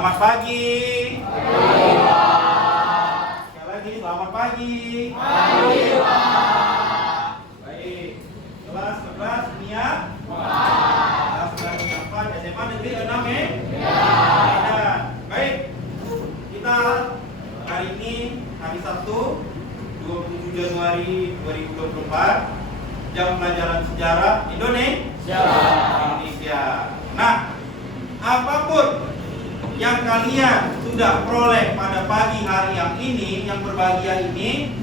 Selamat pagi. Pagi, Pak. Sekali lagi, selamat pagi. Pagi, Pak. Baik. Kelas 11 niat? Kelas 11 niat SMA Negeri 6 ya? Ya. Baik. Kita hari ini hari Sabtu 27 Januari 2024, jam pelajaran sejarah Indonesia. Nah, apapun yang kalian sudah peroleh pada pagi hari yang ini, yang berbahagia ini,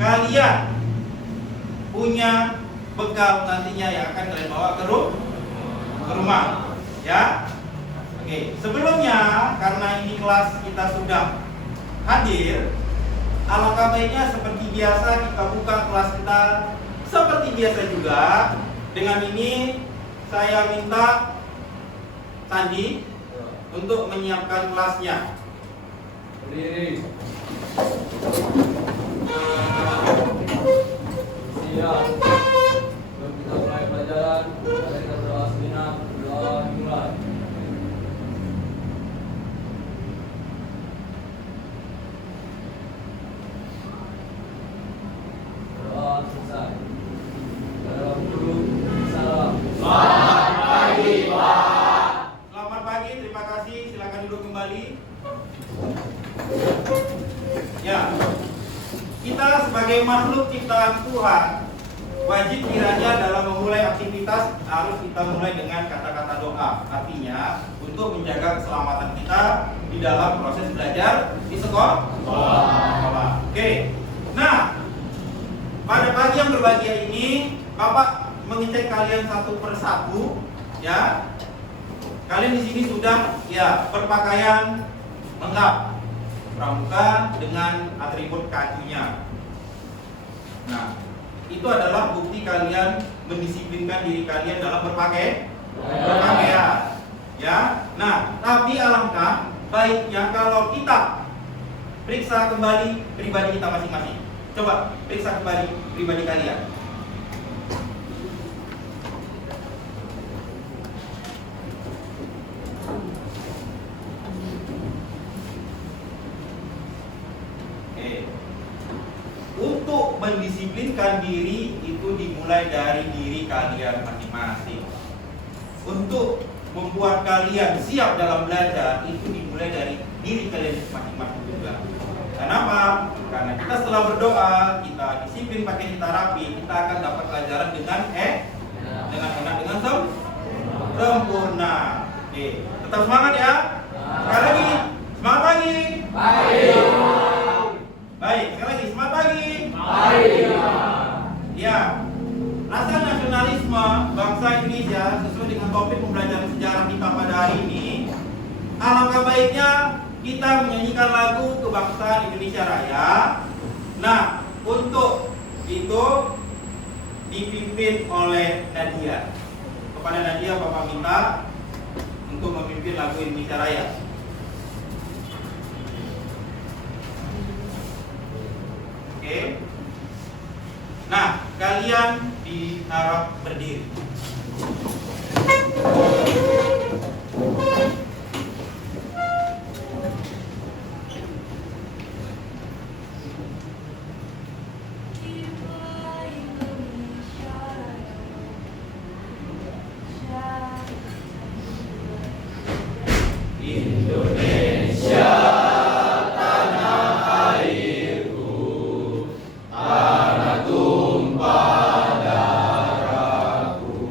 kalian punya bekal nantinya yang akan kalian bawa ke rumah, ya. Oke, sebelumnya karena ini kelas kita sudah hadir, alangkah baiknya seperti biasa kita buka kelas kita seperti biasa juga. Dengan ini saya minta Sandi untuk menyiapkan kelasnya. Berdiri. Siap. Sebelum kita mulai pelajaran, mari kita berdoa sejenak. Doa dimulai. Doa selesai. Dalam guru, salam. Selamat pagi, Pak. Selamat pagi, terima kasih. Silakan duduk kembali. Ya, kita sebagai makhluk ciptaan Tuhan wajib kiranya dalam memulai aktivitas harus kita mulai dengan kata-kata doa. Artinya untuk menjaga keselamatan kita di dalam proses belajar di sekolah. Oke. Nah, pada pagi yang berbahagia ini, Bapak mengecek kalian satu persatu, ya. Kalian di sini sudah ya berpakaian lengkap, pramuka dengan atribut kakinya. Nah, itu adalah bukti kalian mendisiplinkan diri kalian dalam berpakaian, ya. Nah, tapi alangkah baiknya kalau kita periksa kembali pribadi kita masing-masing. Coba periksa kembali pribadi kalian. Untuk mendisiplinkan diri itu dimulai dari diri kalian masing-masing. Untuk membuat kalian siap dalam belajar itu dimulai dari diri kalian masing-masing juga. Kenapa? Karena kita setelah berdoa, kita disiplin pakai kita rapi, kita akan dapat pelajaran dengan enak, dengan sempurna. Oke, tetap semangat ya. Sekali lagi, semangat pagi. Baik, sekali lagi semangat pagi. Ya, rasa nasionalisme bangsa Indonesia sesuai dengan topik pembelajaran sejarah kita pada hari ini. Alangkah baiknya kita menyanyikan lagu kebangsaan Indonesia Raya. Nah, untuk itu dipimpin oleh Nadia. Kepada Nadia Bapak minta untuk memimpin lagu Indonesia Raya. Oke. Nah, kalian diharap berdiri. Indonesia tanah airku, tanah tumpah darahku.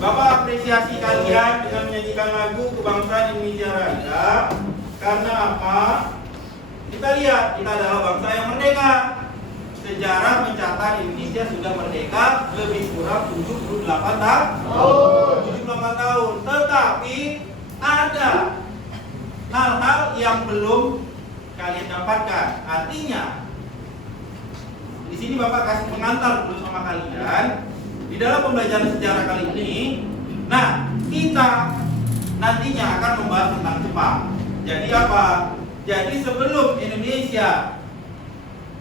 Bapak apresiasi kalian dengan menyanyikan lagu Kebangsaan Indonesia Raya. Karena apa? Kita lihat, kita adalah bangsa yang merdeka. Sejarah mencatat Indonesia sudah merdeka lebih kurang 78 tahun. 78 tahun. Tetapi ada hal-hal yang belum kalian dapatkan. Artinya, di sini Bapak kasih pengantar dulu sama kalian di dalam pembelajaran sejarah kali ini. Nah, kita nantinya akan membahas tentang Jepang. Jadi apa? Jadi sebelum Indonesia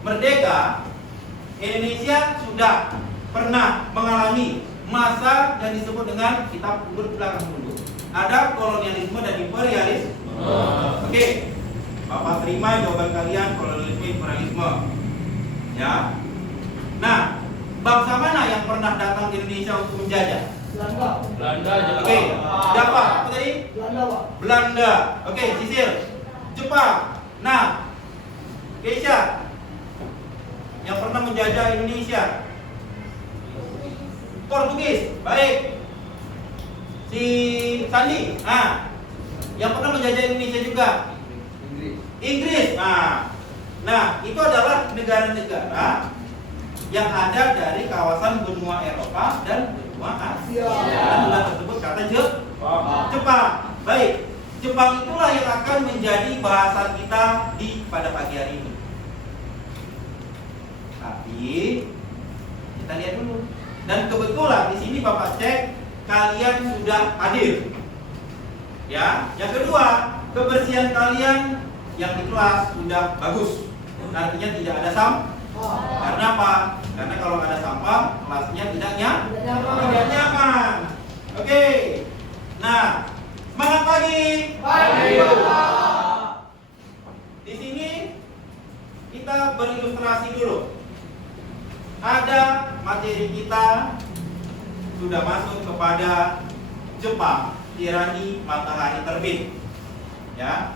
merdeka, Indonesia sudah pernah mengalami masa yang disebut dengan, kita mundur belakang dulu. Ada kolonialisme dan imperialisme. Oke. Bapak terima jawaban kalian, kolonialisme, imperialisme. Ya. Nah, bangsa mana yang pernah datang ke Indonesia untuk menjajah? Belanda. Oke. Siapa? Apa tadi? Belanda. Oke, sisir. Jepang. Nah, Keisha yang pernah menjajah Indonesia. Portugis. Baik. Si Sandi. Nah, yang pernah menjajah Indonesia juga. Inggris. Nah, itu adalah negara-negara yang ada dari kawasan benua Eropa dan benua Asia. Dan sudah tersebut kata Jepang. Baik, Jepang itulah yang akan menjadi bahasan kita pada pagi hari ini. Tapi kita lihat dulu. Dan kebetulan di sini Bapak cek kalian sudah hadir. Ya, yang kedua, kebersihan kalian yang di kelas sudah bagus. Artinya tidak ada sampah. Karena apa? Karena kalau ada sampah, kelasnya tidak nyaman. Oke. Nah, semangat pagi. Di sini kita berilustrasi dulu. Ada materi kita sudah masuk kepada Jepang, tirani matahari terbit. Ya.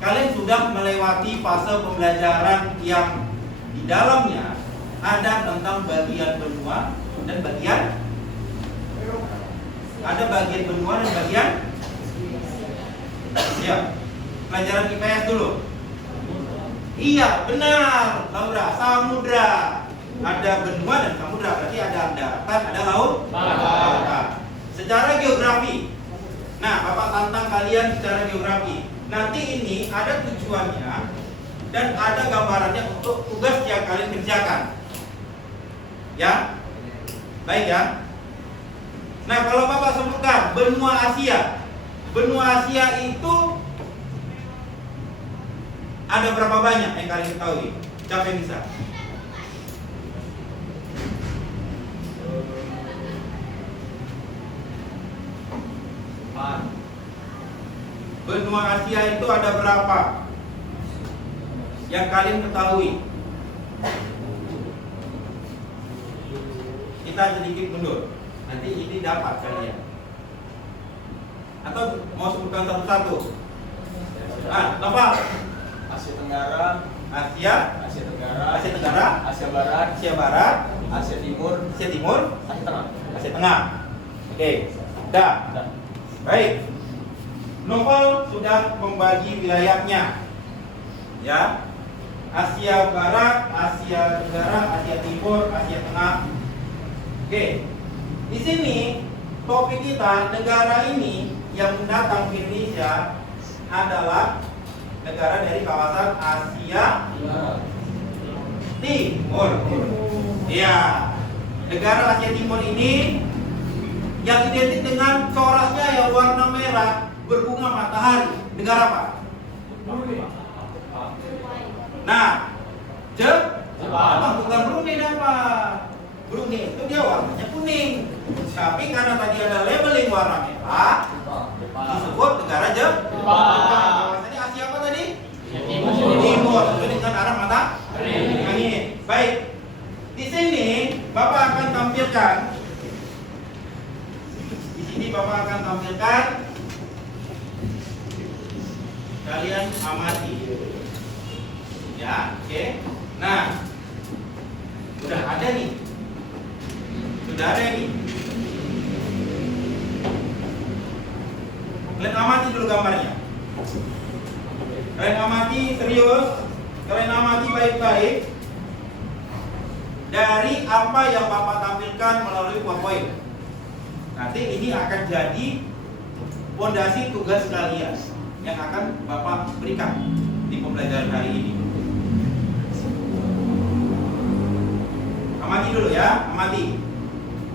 Kalian sudah melewati fase pembelajaran yang di dalamnya ada tentang bagian benua dan bagian benua dan bagian ya. Pelajaran IPS dulu. Iya, benar, Laura. Samudra. Ada benua dan samudra, berarti ada daratan, ada laut. Secara geografi. Nah, Bapak tantang kalian secara geografi. Nanti ini ada tujuannya dan ada gambarannya untuk tugas yang kalian kerjakan. Ya? Baik ya? Nah, kalau Bapak sebutkan benua Asia. Benua Asia itu ada berapa banyak yang kalian ketahui? Siapa yang bisa? Benua Asia itu ada berapa yang kalian ketahui? Kita sedikit mundur. Nanti ini dapat kalian. Atau mau sebutkan satu-satu? Apa? Asia Tenggara, Asia Tenggara, Asia Barat, Asia Timur, Asia Timur, Asia Tengah. Oke, dah. Baik. Novel sudah membagi wilayahnya. Ya. Asia Barat, Asia Tenggara, Asia Timur, Asia Tengah. Oke. Di sini topik kita, negara ini yang datang ke Indonesia adalah negara dari kawasan Asia Timur. Ya. Negara Asia Timur ini yang identik dengan coraknya yang warna merah berbunga matahari. Negara apa? Nah, Jepang. Bukan Brunei apa? Brunei itu dia warnanya kuning. Tapi karena tadi ada labeling warna merah, disebut negara Jepang. Kawasannya Asia apa tadi? Timur. Itu dengan arah mata angin. Baik. Di sini Bapak akan tampilkan. Kalian amati. Ya, oke. Nah, udah ada nih. Sudah ada ini. Kalian amati dulu gambarnya. Kalian amati serius. Kalian amati baik-baik. Dari apa yang Bapak tampilkan melalui PowerPoint. Nanti ini akan jadi fondasi tugas kalian yang akan Bapak berikan di pembelajaran hari ini. Amati dulu ya, amati.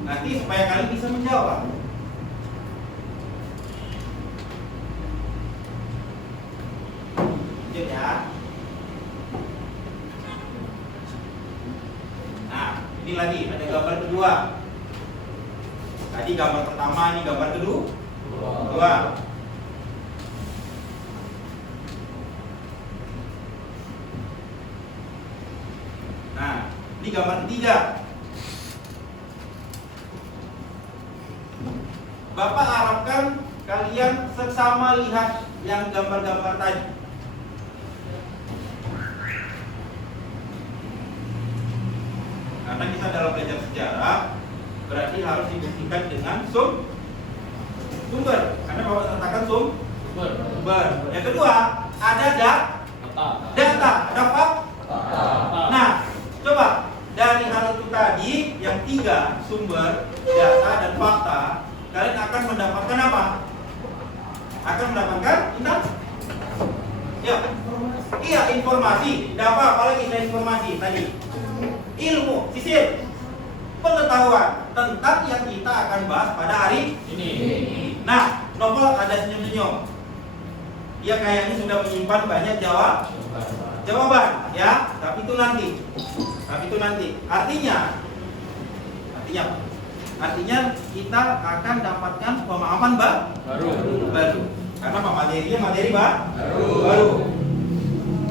Nanti supaya kalian bisa menjawab. Lanjut ya. Nah, ini lagi ada gambar kedua. Tadi gambar pertama, ini gambar kedua. Nah, ini gambar ketiga. Bapak harapkan kalian sesama lihat yang gambar-gambar tadi. Karena kita dalam belajar sejarah berarti harus dibuktikan dengan sumber. Karena Bapak sertakan sumber. Yang kedua, ada data, ada fakta. Nah, coba dari hal itu tadi yang tiga, sumber, data, dan fakta, kalian akan mendapatkan apa? Akan mendapatkan informasi. Dapat apalagi informasi tadi. Ilmu, sisir, pengetahuan tentang yang kita akan bahas pada hari ini. Nah, novel ada senyum-senyum. Dia kayaknya sudah menyimpan banyak jawaban, ya. Tapi itu nanti. Artinya kita akan dapatkan pemahaman baru. Karena materi baru.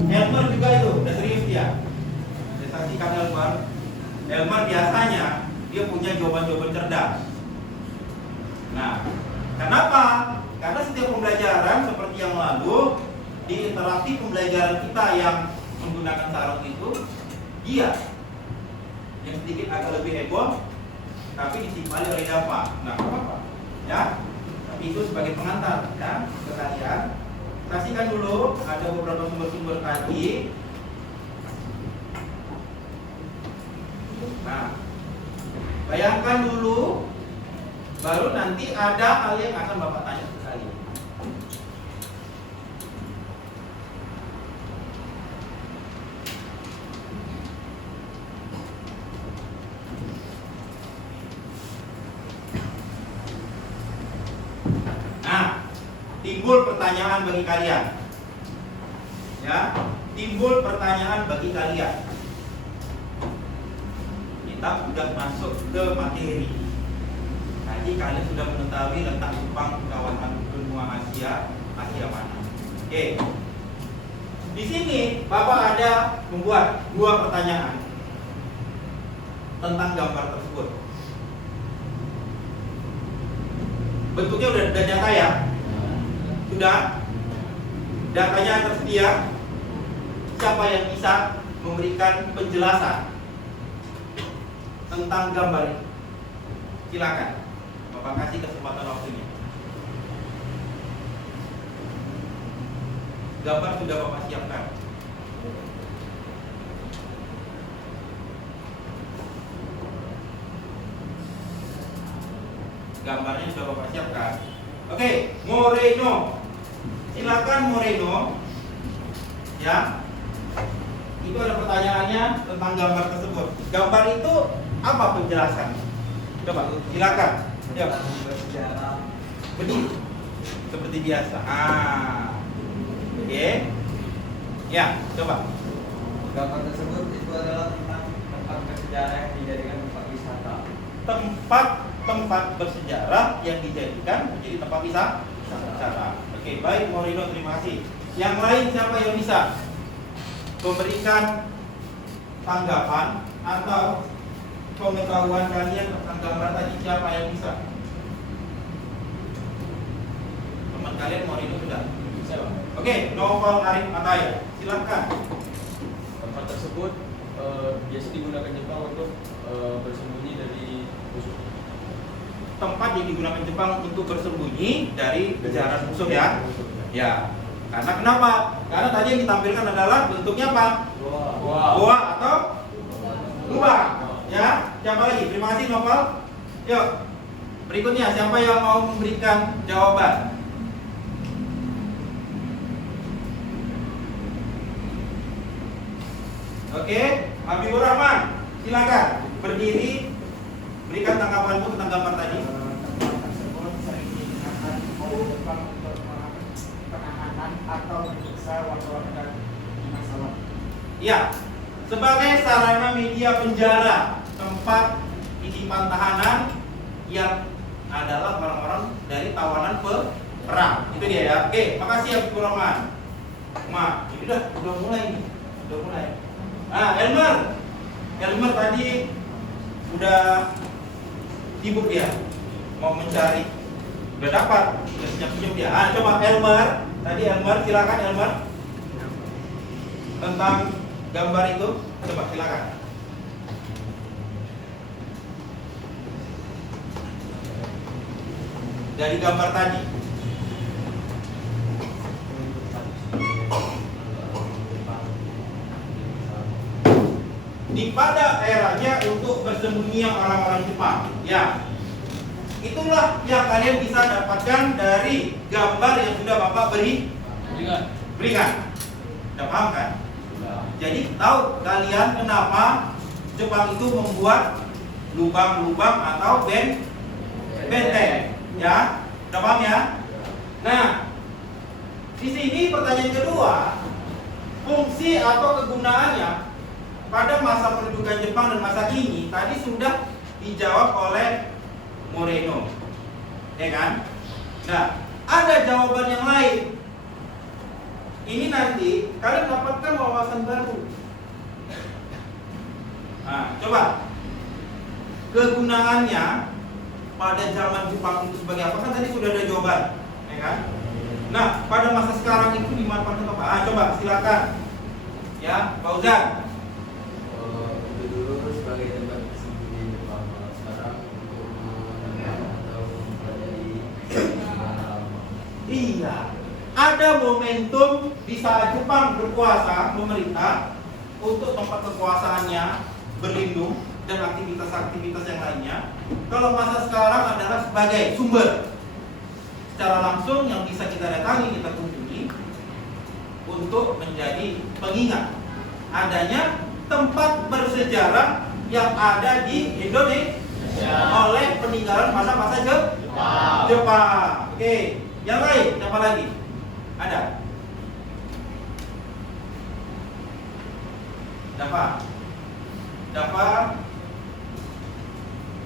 Elmer juga itu, udah serius dia. Saya saksikan Elmer biasanya dia punya jawaban-jawaban cerdas. Nah, kenapa? Karena setiap pembelajaran seperti yang lalu, di interaksi pembelajaran kita yang menggunakan sarung itu, dia yang sedikit agak lebih heboh, tapi disimpali oleh Dava. Nah, apa-apa, ya. Tapi itu sebagai pengantar, ya, ke kalian. Saksikan dulu, ada beberapa sumber-sumber tadi. Nah, bayangkan dulu, baru nanti ada hal yang akan Bapak tanya ke kalian. Nah, timbul pertanyaan bagi kalian. Ya, timbul pertanyaan bagi kalian. Kita sudah masuk ke materi. Tadi kalian sudah mengetahui letak Jepang kawasan benua Asia mana. Oke. Di sini Bapak ada membuat dua pertanyaan tentang gambar tersebut. Bentuknya udah nyata ya? Sudah? Datanya tersedia? Siapa yang bisa memberikan penjelasan tentang gambar ini? Silakan. Bapak kasih kesempatan waktunya. Gambar sudah Bapak siapkan. Gambarnya sudah Bapak siapkan. Oke, Moreno. Silakan Moreno. Ya. Itu ada pertanyaannya tentang gambar tersebut. Gambar itu apa penjelasan? Coba, silakan. Ya. Bersejarah. Betul. Seperti biasa. Oke. Ya, coba. Gambar tersebut itu adalah tentang tempat bersejarah yang dijadikan tempat wisata. Tempat bersejarah yang dijadikan menjadi tempat wisata. Oke, baik Moreno, terima kasih. Yang lain siapa yang bisa memberikan tanggapan atau pengetahuan kalian tentang gambar tadi? Siapa yang bisa? Teman kalian Moreno sudah? Oke, Novel Arif Ataya, silakan. Tempat tersebut biasa digunakan Jepang untuk bersembunyi dari musuh. tempat yang digunakan Jepang untuk bersembunyi dari kejaran musuh ya. Ya. Karena kenapa? Karena tadi yang ditampilkan adalah bentuknya apa? Goa atau lubang. Ya. Siapa lagi? Terima kasih Novel. Yuk. Berikutnya siapa yang mau memberikan jawaban? Oke, Habibur Rahman, silakan berdiri, berikan tanggapanmu tentang gambar tadi. Tempat tersebut sering digunakan oleh Jepang untuk penahanan atau menyiksa warga-warga di masa lalu. Ya, sebagai sarana media penjara, tempat titipan tahanan yang adalah orang-orang dari tawanan perang. Itu dia ya. Oke, makasih Habibur Rahman. Ini udah mulai nih, udah mulai. Nah, Elmer tadi udah sibuk dia mau mencari, udah dapat, udah senyum dia. Coba Elmer silakan Elmer tentang gambar itu, coba silakan. Dari gambar tadi. Di pada eranya untuk bersembunyi yang orang-orang Jepang. Ya, itulah yang kalian bisa dapatkan dari gambar yang sudah Bapak berikan. Sudah paham kan? Jadi tahu kalian kenapa Jepang itu membuat lubang-lubang atau benteng? Ya, sudah paham ya? Nah, di sini pertanyaan kedua, fungsi atau kegunaannya pada masa pendudukan Jepang dan masa kini tadi sudah dijawab oleh Moreno, ya kan? Nah, ada jawaban yang lain. Ini nanti kalian dapatkan wawasan baru. Nah, coba kegunaannya pada zaman Jepang itu sebagai apa? Kan tadi sudah ada jawaban, ya kan? Nah, pada masa sekarang itu dimanfaatkan apa? Coba silakan, ya, Pak Uzan. Dulu sebagai tempat bersembunyi Jepang, sekarang untuk mendengar atau mempelajari sejarah. Iya, ada momentum di saat Jepang berkuasa, memerintah untuk tempat kekuasaannya berlindung dan aktivitas-aktivitas yang lainnya. Kalau masa sekarang adalah sebagai sumber secara langsung yang bisa kita datangi, kita kunjungi untuk menjadi pengingat adanya tempat bersejarah yang ada di Indonesia oleh peninggalan masa-masa Jepang. Oke, yang lain siapa lagi? Ada? Dapat?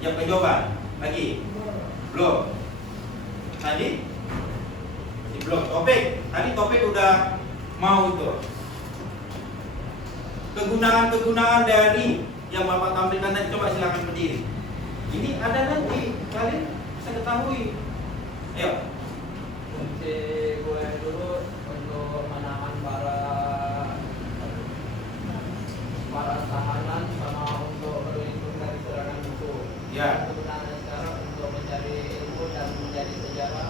Yang jawaban? Lagi? Belum? Tadi? Masih belum. Topik udah mau itu. Kegunaan dari yang Bapak tampilkan tadi, coba silakan berdiri. Ini ada nanti, kalian bisa ketahui. Ayo. Fungsi gue dulu untuk menahan para tahanan sama untuk berlindung dari serangan musuh. Ya. Kegunaan sekarang untuk mencari ilmu dan menjadi sejarah.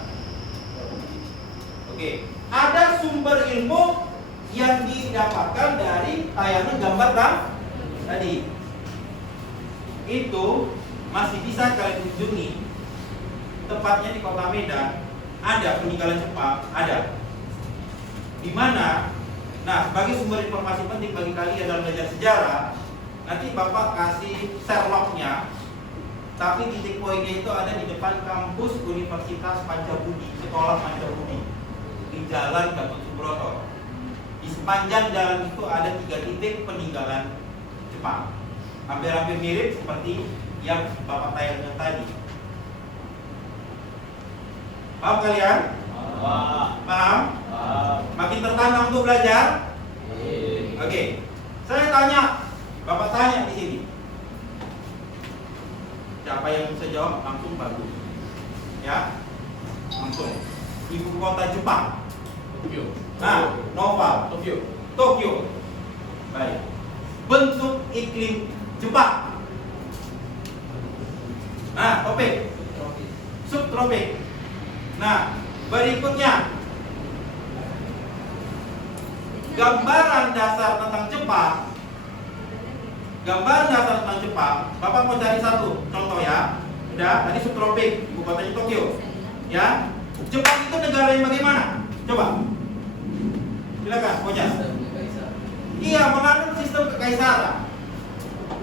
Oke. Ada sumber ilmu yang didapatkan dari tayangan gambar tadi. Itu masih bisa kalian kunjungi. Tepatnya di Kota Medan ada peninggalan Jepang, ada. Di mana? Nah, sebagai sumber informasi penting bagi kalian dalam belajar sejarah, nanti Bapak kasih Sherlock-nya. Tapi titik poinnya itu ada di depan kampus Universitas Pancabudi, Sekolah Pancabudi, di Jalan Gatot Subroto. Di sepanjang jalan itu ada 3 titik peninggalan Jepang. Hampir-hampir mirip seperti yang Bapak tayangkan tadi. Paham kalian? Paham? Makin tertantang untuk belajar? Oke. Saya tanya, Bapak tanya di sini. Siapa yang bisa jawab langsung bagus. Ya? Langsung. Ibu kota Jepang. Tokyo. Nah, Nova. Tokyo. Baik. Bentuk iklim Jepang. Nah, topik. subtropik. Nah, berikutnya gambaran dasar tentang Jepang. Gambaran dasar tentang Jepang, Bapak mau cari satu contoh ya. Udah, tadi subtropik, ibu kotanya Tokyo. Ya, Jepang itu negara yang bagaimana? Coba. Silakan, Kojas. Iya, menganut sistem kekaisaran.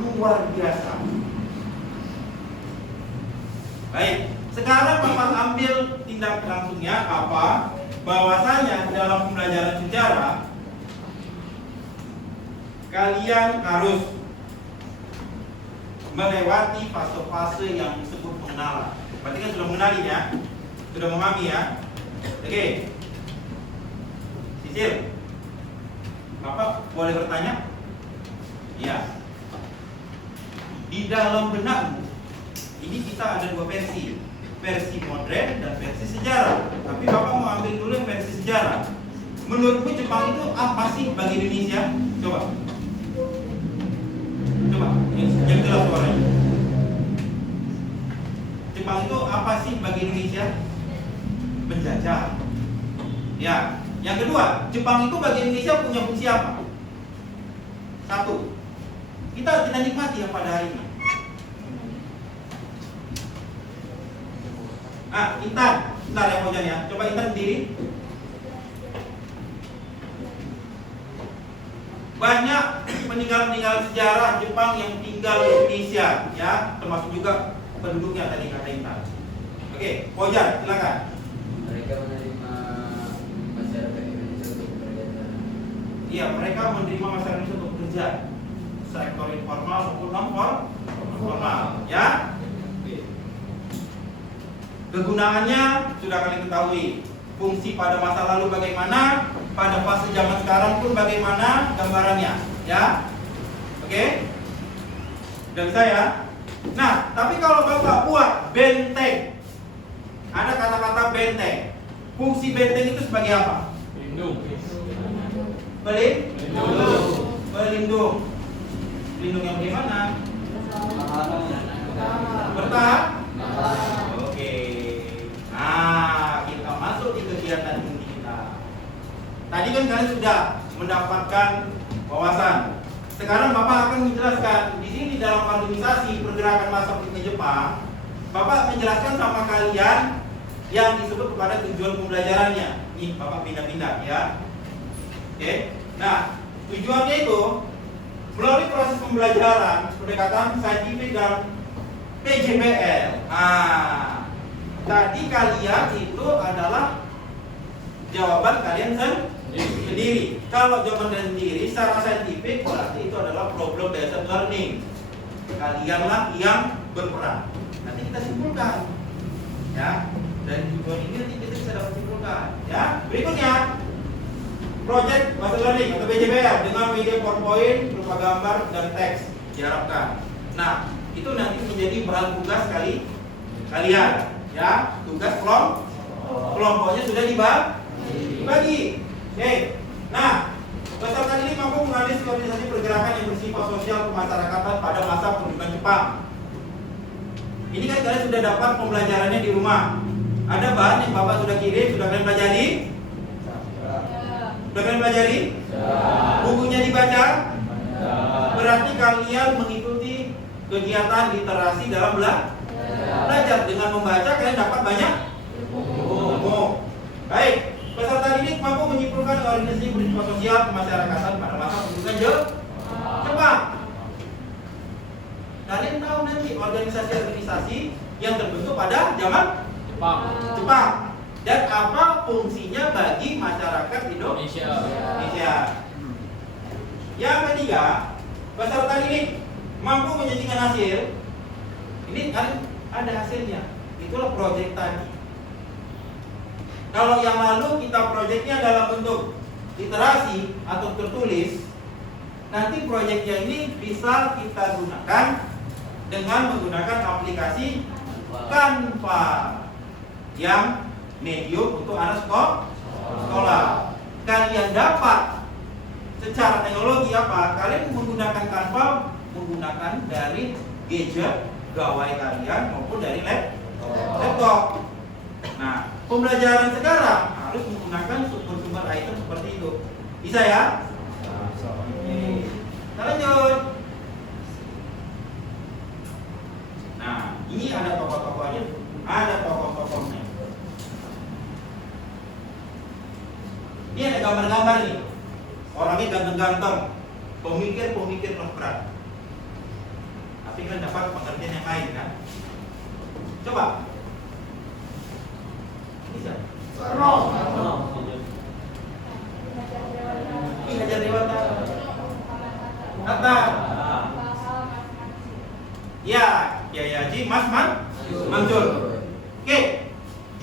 Luar biasa. Baik, sekarang Bapak ambil tindak langsungnya apa? Bahwasanya dalam pembelajaran sejarah kalian harus melewati fase-fase yang disebut pengenalan. Berarti kan sudah mengenali ya, sudah memahami ya. Oke, Sisil, Bapak boleh bertanya? Iya. Di dalam benakmu, ini kita ada dua versi modern dan versi sejarah. Tapi Bapak mau ambil dulu yang versi sejarah. Menurutmu Jepang itu apa sih bagi Indonesia? Coba, yang jelas suaranya. Jepang itu apa sih bagi Indonesia? Penjajah. Ya. Yang kedua, Jepang itu bagi Indonesia punya fungsi apa? Satu, kita nikmati yang pada hari ini. Intan, bentar ya Mojan ya. Coba Intan sendiri. Banyak peninggalan-peninggalan sejarah Jepang yang tinggal di Indonesia, ya, termasuk juga penduduknya tadi kata Intan. Oke, Mojan, silakan. Mereka menerima masyarakat Indonesia untuk bekerja di sana. Iya, mereka menerima masyarakat Indonesia untuk bekerja, sektor informal maupun non formal, ya. Kegunaannya sudah kalian ketahui. Fungsi pada masa lalu bagaimana, pada fase zaman sekarang pun bagaimana gambarannya, ya. Oke? Sudah bisa ya? Nah, tapi kalau Bapak buat benteng, ada kata-kata benteng. Fungsi benteng itu sebagai apa? Pelindung. Pelindung yang bagaimana? Bertahan? Oke. Nah, kita masuk di kegiatan inti kita. Tadi kan kalian sudah mendapatkan wawasan. Sekarang Bapak akan menjelaskan di sini dalam organisasi pergerakan massa ke Jepang. Bapak menjelaskan sama kalian yang disebut kepada tujuan pembelajarannya. Nih, Bapak pindah-pindah ya. Oke. Nah, tujuannya itu melalui proses pembelajaran pendekatan saintifik dan PJBL. Tadi kalian itu adalah jawaban kalian sendiri. Kalau jawaban kalian sendiri secara saintifik berarti itu adalah problem based learning. Kalianlah yang berperan. Nanti kita simpulkan. Ya, dari tujuan ini nanti kita bisa dapat simpulkan. Ya, berikutnya project based learning atau PJBL dengan media PowerPoint berupa gambar dan teks diharapkan. Nah, itu nanti menjadi bahan tugas kalian. Ya, tugas kelompoknya sudah dibagi. Oke. Nah, peserta ini mampu menganalisis organisasi pergerakan yang bersifat sosial kemasyarakatan pada masa pendudukan Jepang. Ini kan kalian sudah dapat pembelajarannya di rumah. Ada bahan yang Bapak sudah kirim, sudah kalian pelajari? Sudah kalian pelajari? Bukunya dibaca? Berarti kalian mengikuti kegiatan literasi dalam belajar. Dengan membaca kalian dapat banyak ilmu. Baik, peserta didik mampu menyimpulkan organisasi bersifat sosial kemasyarakatan pada masa pendudukan Jepang. Kalian tahu nanti organisasi-organisasi yang terbentuk pada zaman Jepang dan apa fungsinya bagi masyarakat Indonesia. Yang ketiga, peserta didik mampu menyajikan hasil. Ini kan ada hasilnya. Itulah proyek tadi. Kalau yang lalu kita proyeknya dalam bentuk literasi atau tertulis, nanti proyeknya ini bisa kita gunakan dengan menggunakan aplikasi Canva yang medium untuk anak sekolah. Kalian dapat secara teknologi apa? Kalian menggunakan Canva menggunakan dari gadget gawai kalian maupun dari laptop contoh. Nah, pembelajaran sekarang harus menggunakan sumber-sumber item seperti itu. Bisa ya? Oke. Kita lanjut. Nah, ini ada tokoh-tokohnya, ada tokoh-tokohnya. Ini ada gambar-gambar nih. Orangnya ganteng-ganteng, pemikir-pemikir berat. Tapi kan dapat pengertian yang lain kan? Coba. Bisa. Ini Hajar Dewata. Kata. Ya, Kiai Haji Mas Mansur. Oke.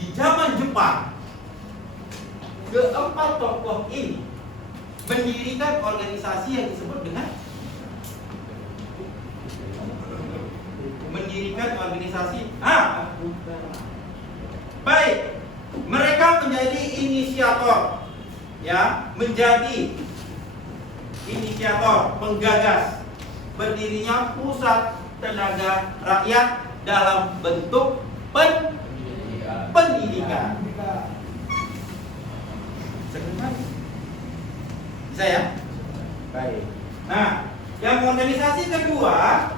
Di zaman Jepang, keempat tokoh ini mendirikan organisasi yang disebut dengan baik, mereka menjadi inisiator, ya, menjadi inisiator, penggagas berdirinya pusat tenaga rakyat dalam bentuk pendidikan. Bisa ya? Baik. Nah, yang organisasi kedua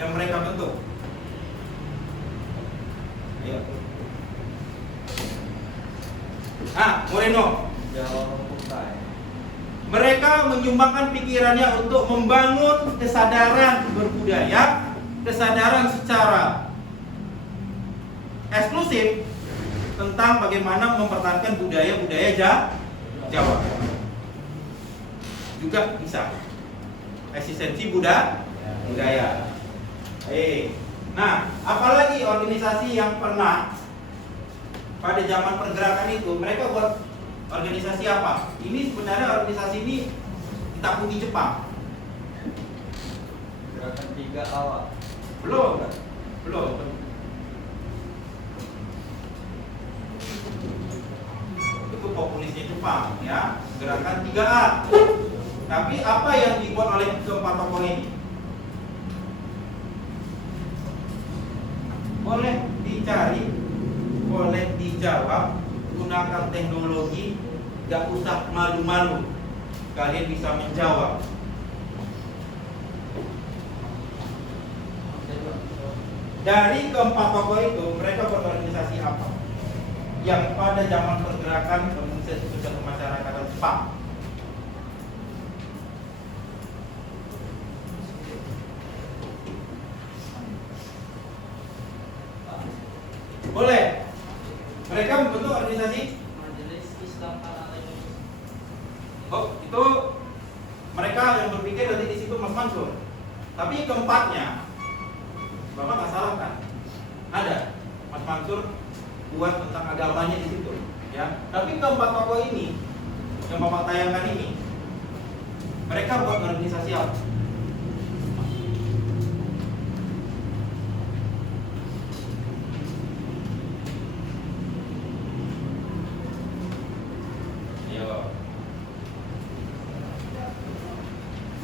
yang mereka bentuk. Ayo. Moreno. Mereka menyumbangkan pikirannya untuk membangun kesadaran berbudaya, kesadaran secara eksklusif tentang bagaimana mempertahankan budaya-budaya Jawa. Juga bisa eksistensi budaya. Nah, apalagi organisasi yang pernah pada zaman pergerakan itu mereka buat organisasi apa? Ini sebenarnya organisasi ini ditakuti Jepang. Gerakan 3 awal. Belum. Itu populisnya Jepang, ya. Gerakan 3A. Tapi apa yang dibuat oleh keempat tokoh ini? Boleh dicari, boleh dijawab, gunakan teknologi, gak usah malu-malu. Kalian bisa menjawab. Dari keempat tokoh itu, mereka berorganisasi apa? Yang pada zaman pergerakan pusat kemasyarakatan Jepang. Boleh. Mereka membentuk organisasi Majelis Islam Anak Indonesia. Oh, itu mereka yang berpikir nanti di situ Mas Mansur. Tapi keempatnya, Bapak nggak salah kan? Ada Mas Mansur buat tentang agamanya di situ, ya. Tapi keempat tokoh ini yang Bapak tayangkan ini, mereka buat organisasi apa?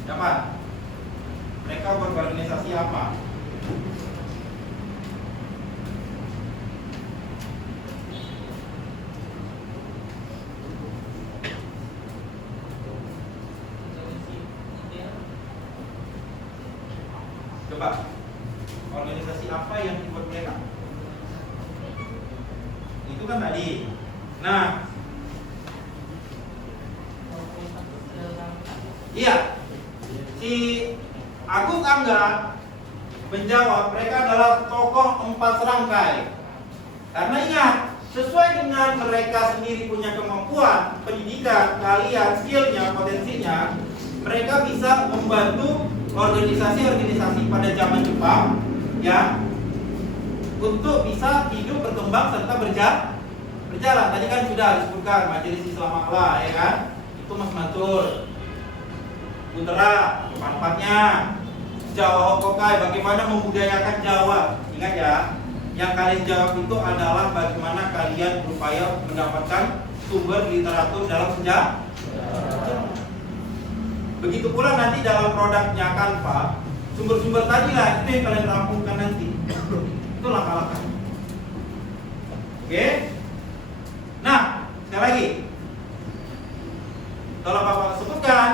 Siapa? Mereka berorganisasi apa? Coba, organisasi apa yang dibuat mereka? Itu kan tadi. Nah, iya. Si Agung Angga menjawab mereka adalah tokoh 4 serangkai. Karena ingat, sesuai dengan mereka sendiri punya kemampuan, pendidikan, keahlian, skillnya, potensinya, mereka bisa membantu organisasi-organisasi pada zaman Jepang, ya, untuk bisa hidup, berkembang serta berjalan. Tadi kan sudah disebutkan Majelis Islam Akla, ya kan? Itu Mas Mansur. Putra, manfaatnya Jawa Hokokai, bagaimana membudayakan Jawa. Ingat ya, yang kalian jawab itu adalah bagaimana kalian berupaya mendapatkan sumber literatur dalam sejarah. Begitu pula nanti dalam produknya Canva, sumber-sumber tadi lah, itu yang kalian rampungkan nanti. Itu langkah-langkah. Oke? Nah, sekali lagi. Kalau Bapak sebutkan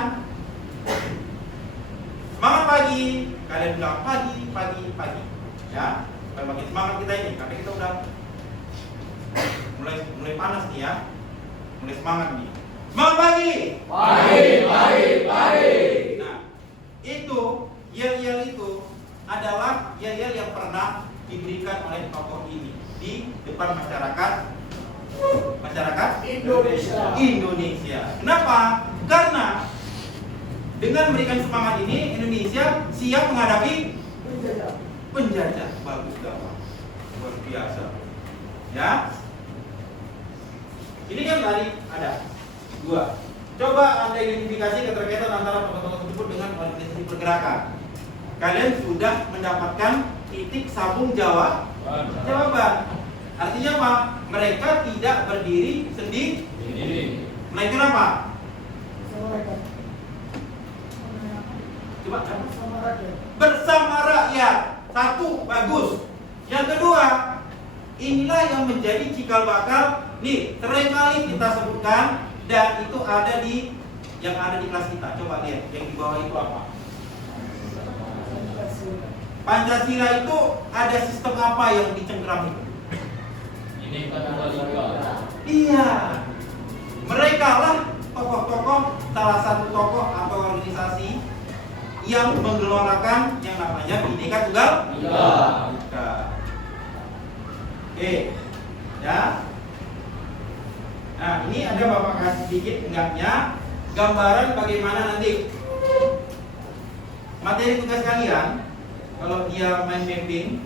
semangat pagi, kalian bilang pagi. Ya, supaya makin semangat kita ini, karena kita udah mulai panas nih ya. Mulai semangat nih. Semangat pagi. Pagi. Nah, itu yel-yel itu adalah yel-yel yang pernah diberikan oleh tokoh ini di depan masyarakat Indonesia. Kenapa? Karena dengan memberikan semangat ini, Indonesia siap menghadapi penjajah. Bagus banget, luar biasa. Ya, ini kan tadi ada 2. Coba Anda identifikasi keterkaitan antara tokoh-tokoh tersebut dengan organisasi pergerakan. Kalian sudah mendapatkan titik sambung jawaban. Artinya apa? Mereka tidak berdiri sendiri. Melainkan apa? Coba bersama rakyat. 1, bagus. Yang kedua, inilah yang menjadi cikal bakal. Nih, seringkali kita sebutkan dan itu ada di yang ada di kelas kita. Coba lihat yang di bawah itu apa? Pancasila itu ada sistem apa yang dicengkeram itu? Ini Tunggal. Iya. Mereka lah tokoh-tokoh, salah satu tokoh atau organisasi yang menggelorakan yang namanya Bhinneka Tunggal Ika. Oke. Ya. Nah, ini ada Bapak kasih sedikit enggaknya gambaran bagaimana nanti materi tugas kalian kalau dia main mapping.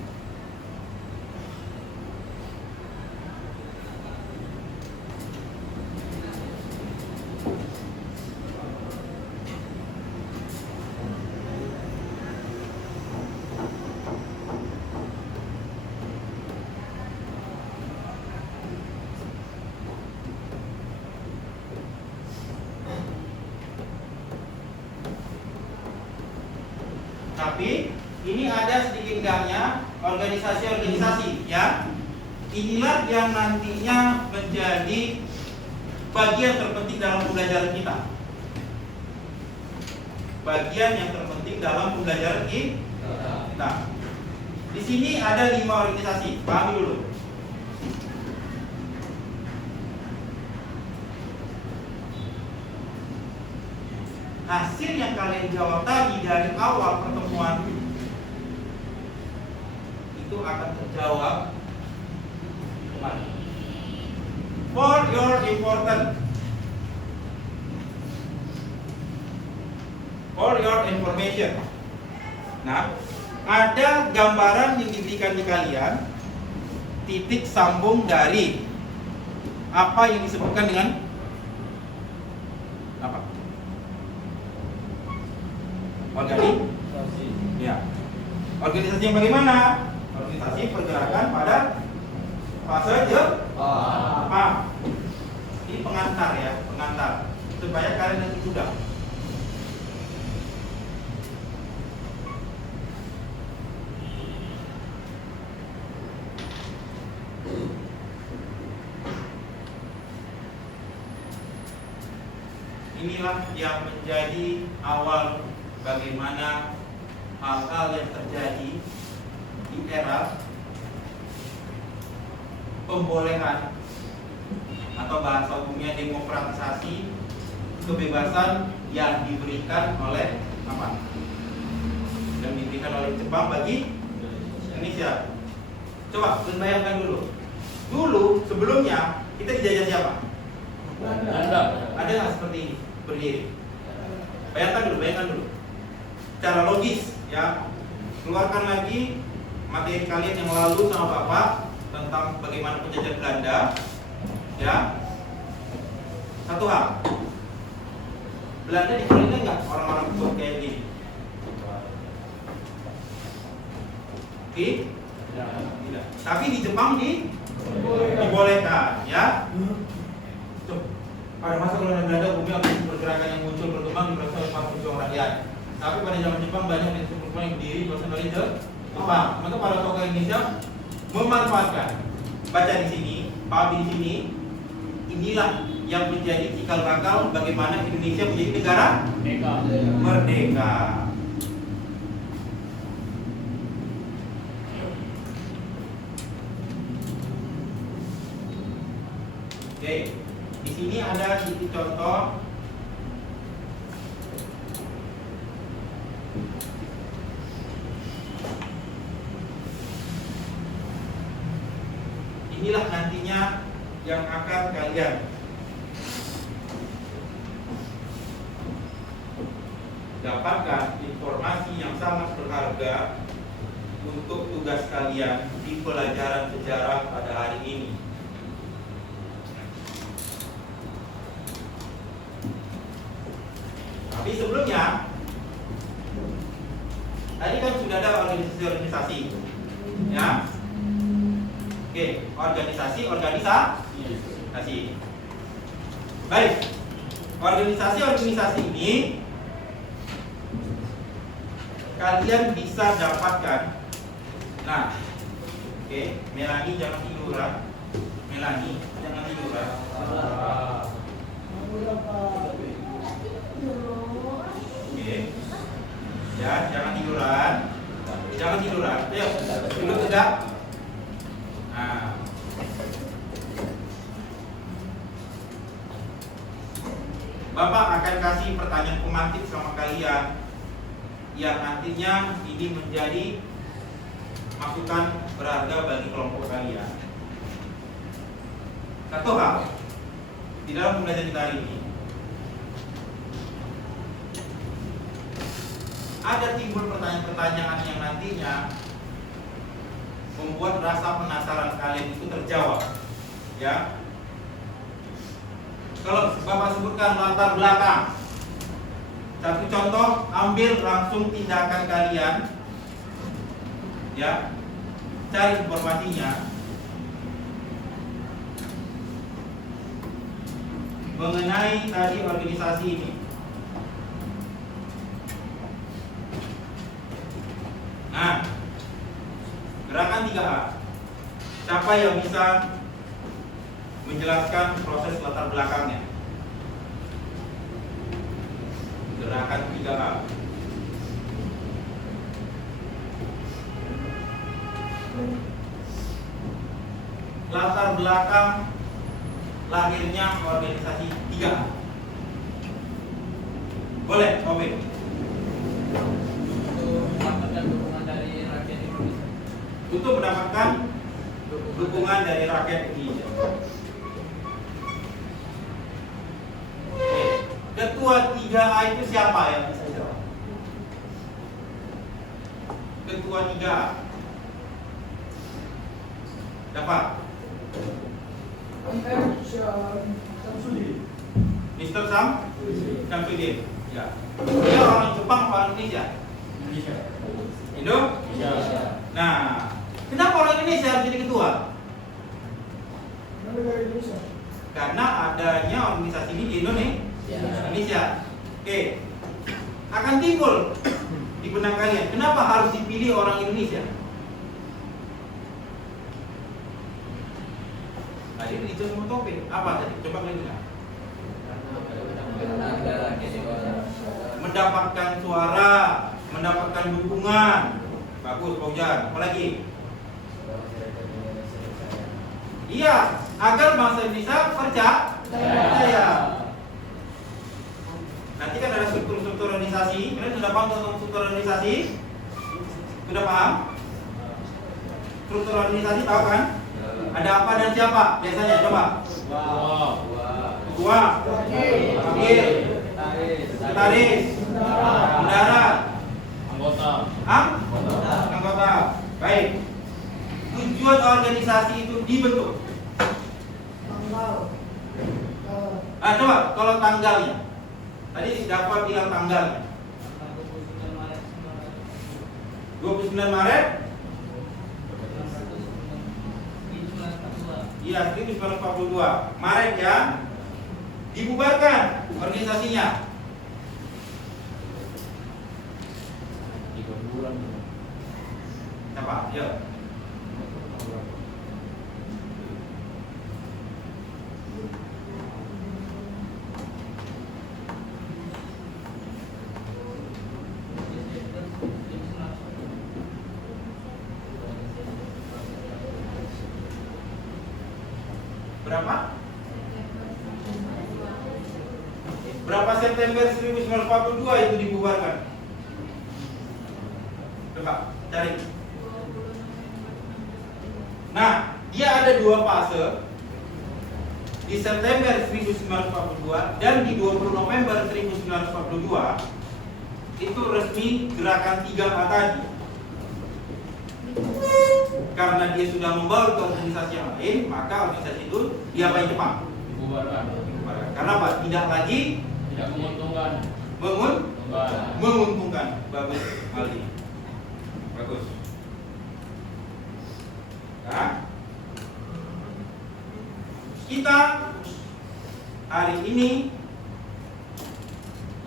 Tapi ini ada sedikit enggaknya organisasi-organisasi ya. Inilah yang nantinya menjadi bagian terpenting dalam pembelajaran kita. Bagian yang terpenting dalam pembelajaran kita. Di sini ada 5 organisasi. Pahami dulu. Hasil yang kalian jawab tadi dari awal pertemuan itu akan terjawab kemarin. For your information. Nah, ada gambaran yang diberikan di kalian, titik sambung dari apa yang disebutkan dengan apa? Organisasi. Ya. Organisasi yang bagaimana? Organisasi pergerakan pada fase Jepang. Ini pengantar ya, pengantar supaya kalian nanti mudah. Inilah yang menjadi awal bagaimana hal-hal yang terjadi di era pembolehan atau bahasa umumnya demokratisasi kebebasan yang diberikan oleh apa? Yang diberikan oleh Jepang bagi Indonesia. Coba bayangkan dulu. Dulu sebelumnya kita dijajah siapa? Belanda. Ada nggak seperti ini berdiri? Bayangkan dulu. Secara logis ya, keluarkan lagi materi kalian yang lalu sama Bapak tentang bagaimana penjajah Belanda ya. Satu hal, Belanda diperintah nggak orang-orang buat kayak gini? Tidak. Tapi di Jepang dibolehkan ya. Pada masa kolonial Belanda, bumi akan pergerakan yang muncul berkembang dirasakan oleh para pejuang rakyat. Tapi pada zaman Jepang banyak yang semua yang berdiri dosen kali itu apa? Maka para tokoh Indonesia memanfaatkan. Baca di sini, pahami di sini. Inilah yang menjadi cikal bakal bagaimana Indonesia menjadi negara merdeka. Oke, di sini ada titik contoh. Inilah nantinya yang akan kalian dapatkan informasi yang sangat berharga untuk tugas kalian di pelajaran sejarah pada hari ini. Tapi sebelumnya, tadi kan sudah ada organisasi, ya. Oke, organisasi. Baik, organisasi ini kalian bisa dapatkan. Nah, oke, Melani jangan tiduran. Oke, ya jangan tiduran. Ayo, duduk tegak. Nah, Bapak akan kasih pertanyaan pemantik sama kalian yang nantinya ini menjadi masukan berharga bagi kelompok kalian. Satu hal di dalam pembelajaran kita hari ini, ada timbul pertanyaan-pertanyaan yang nantinya membuat rasa penasaran kalian itu terjawab, ya. Kalau Bapak sebutkan latar belakang, satu contoh, ambil langsung tindakan kalian, ya, cari informasinya mengenai tadi organisasi ini. Nah, gerakan 3A. Siapa yang bisa menjelaskan proses latar belakangnya? Gerakan 3A. Latar belakang lahirnya organisasi 3A. Boleh, Obe. Untuk mendapatkan dukungan dari rakyat Indonesia. Oke. Ketua 3A itu siapa yang bisa jawab? Ketua 3A. Dapat? Mr. Samsudin. Ya. Dia orang Jepang atau orang Indonesia? Indonesia. Nah, kenapa orang Indonesia harus jadi ketua? Karena adanya organisasi ini di Indonesia. Oke. Akan timbul di benak kalian, kenapa harus dipilih orang Indonesia? Tadi dijawab sama topik. Apa tadi? Coba kalian dengar. Mendapatkan suara, mendapatkan dukungan. Bagus, Pak Ujan. Apa lagi? Iya, agar bangsa Indonesia percaya. Nanti kan ada struktur organisasi. Kalian sudah paham tentang struktur organisasi? Sudah paham? Struktur organisasi tahu kan? Ada apa dan siapa? Biasanya coba. Ketua, wakil, sekretaris, bendahara, anggota. Baik. Tujuan organisasi itu dibentuk. Coba kalau tanggalnya. Tadi dapat bilang tanggalnya. 29 Maret. Iya, 1942. Maret ya. Dibubarkan organisasinya. Siapa? Yuk. Berapa? Berapa September 1942 itu dibubarkan? Coba cari. Nah, dia ada dua fase. Di September 1942 dan di 20 November 1942 itu resmi gerakan 3A tadi. Karena dia sudah membawa ke organisasi yang lain, maka organisasi itu diapain Jepang? Dibubarkan. Karena apa? Tidak lagi Tidak menguntungkan. menguntungkan. Bagus sekali. Bagus. Nah, kita hari ini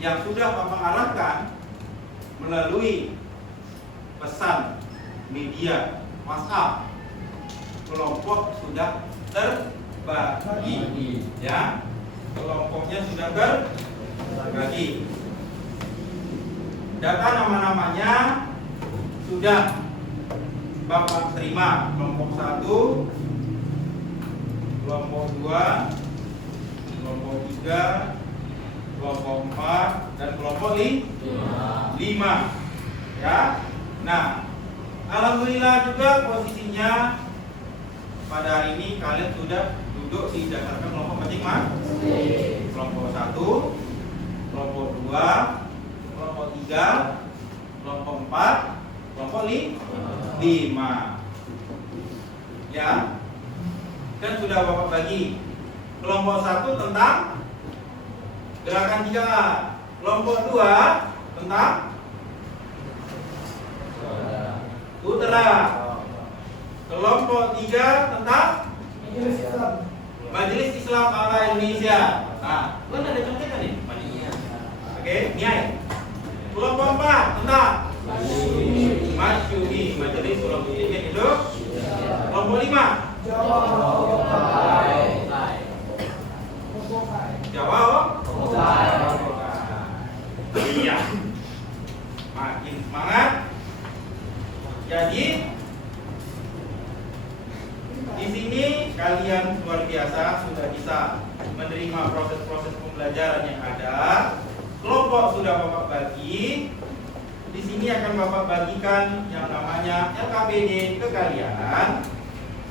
yang sudah Bapak arahkan melalui pesan media WhatsApp, kelompok sudah terbagi, ya, kelompoknya sudah terbagi. Data nama-namanya sudah Bapak terima, kelompok 1, kelompok 2, kelompok 3, kelompok 4, dan kelompok 5. Ya. Nah, alhamdulillah juga posisinya pada hari ini kalian sudah duduk di dasarkan kelompok masing-masing. Kelompok 1, kelompok 2, kelompok 3, kelompok 4, kelompok 5. Ya. Dan sudah Bapak bagi. Kelompok 1 tentang gerakan 3A. Kelompok 2 tentang Utara. Kelompok 3 tentang Majelis Islam Ala Indonesia. Nah, kan ada contohnya nih. Oke, Niai. Kelompok 4 tentang Masyumi, Majelis Ulama Muslimin Indonesia. Kelompok 5 Jawa. Iya. Makin semangat. Jadi di sini kalian luar biasa sudah bisa menerima proses-proses pembelajaran yang ada. Kelompok sudah Bapak bagi. Di sini akan Bapak bagikan yang namanya LKPD ke kalian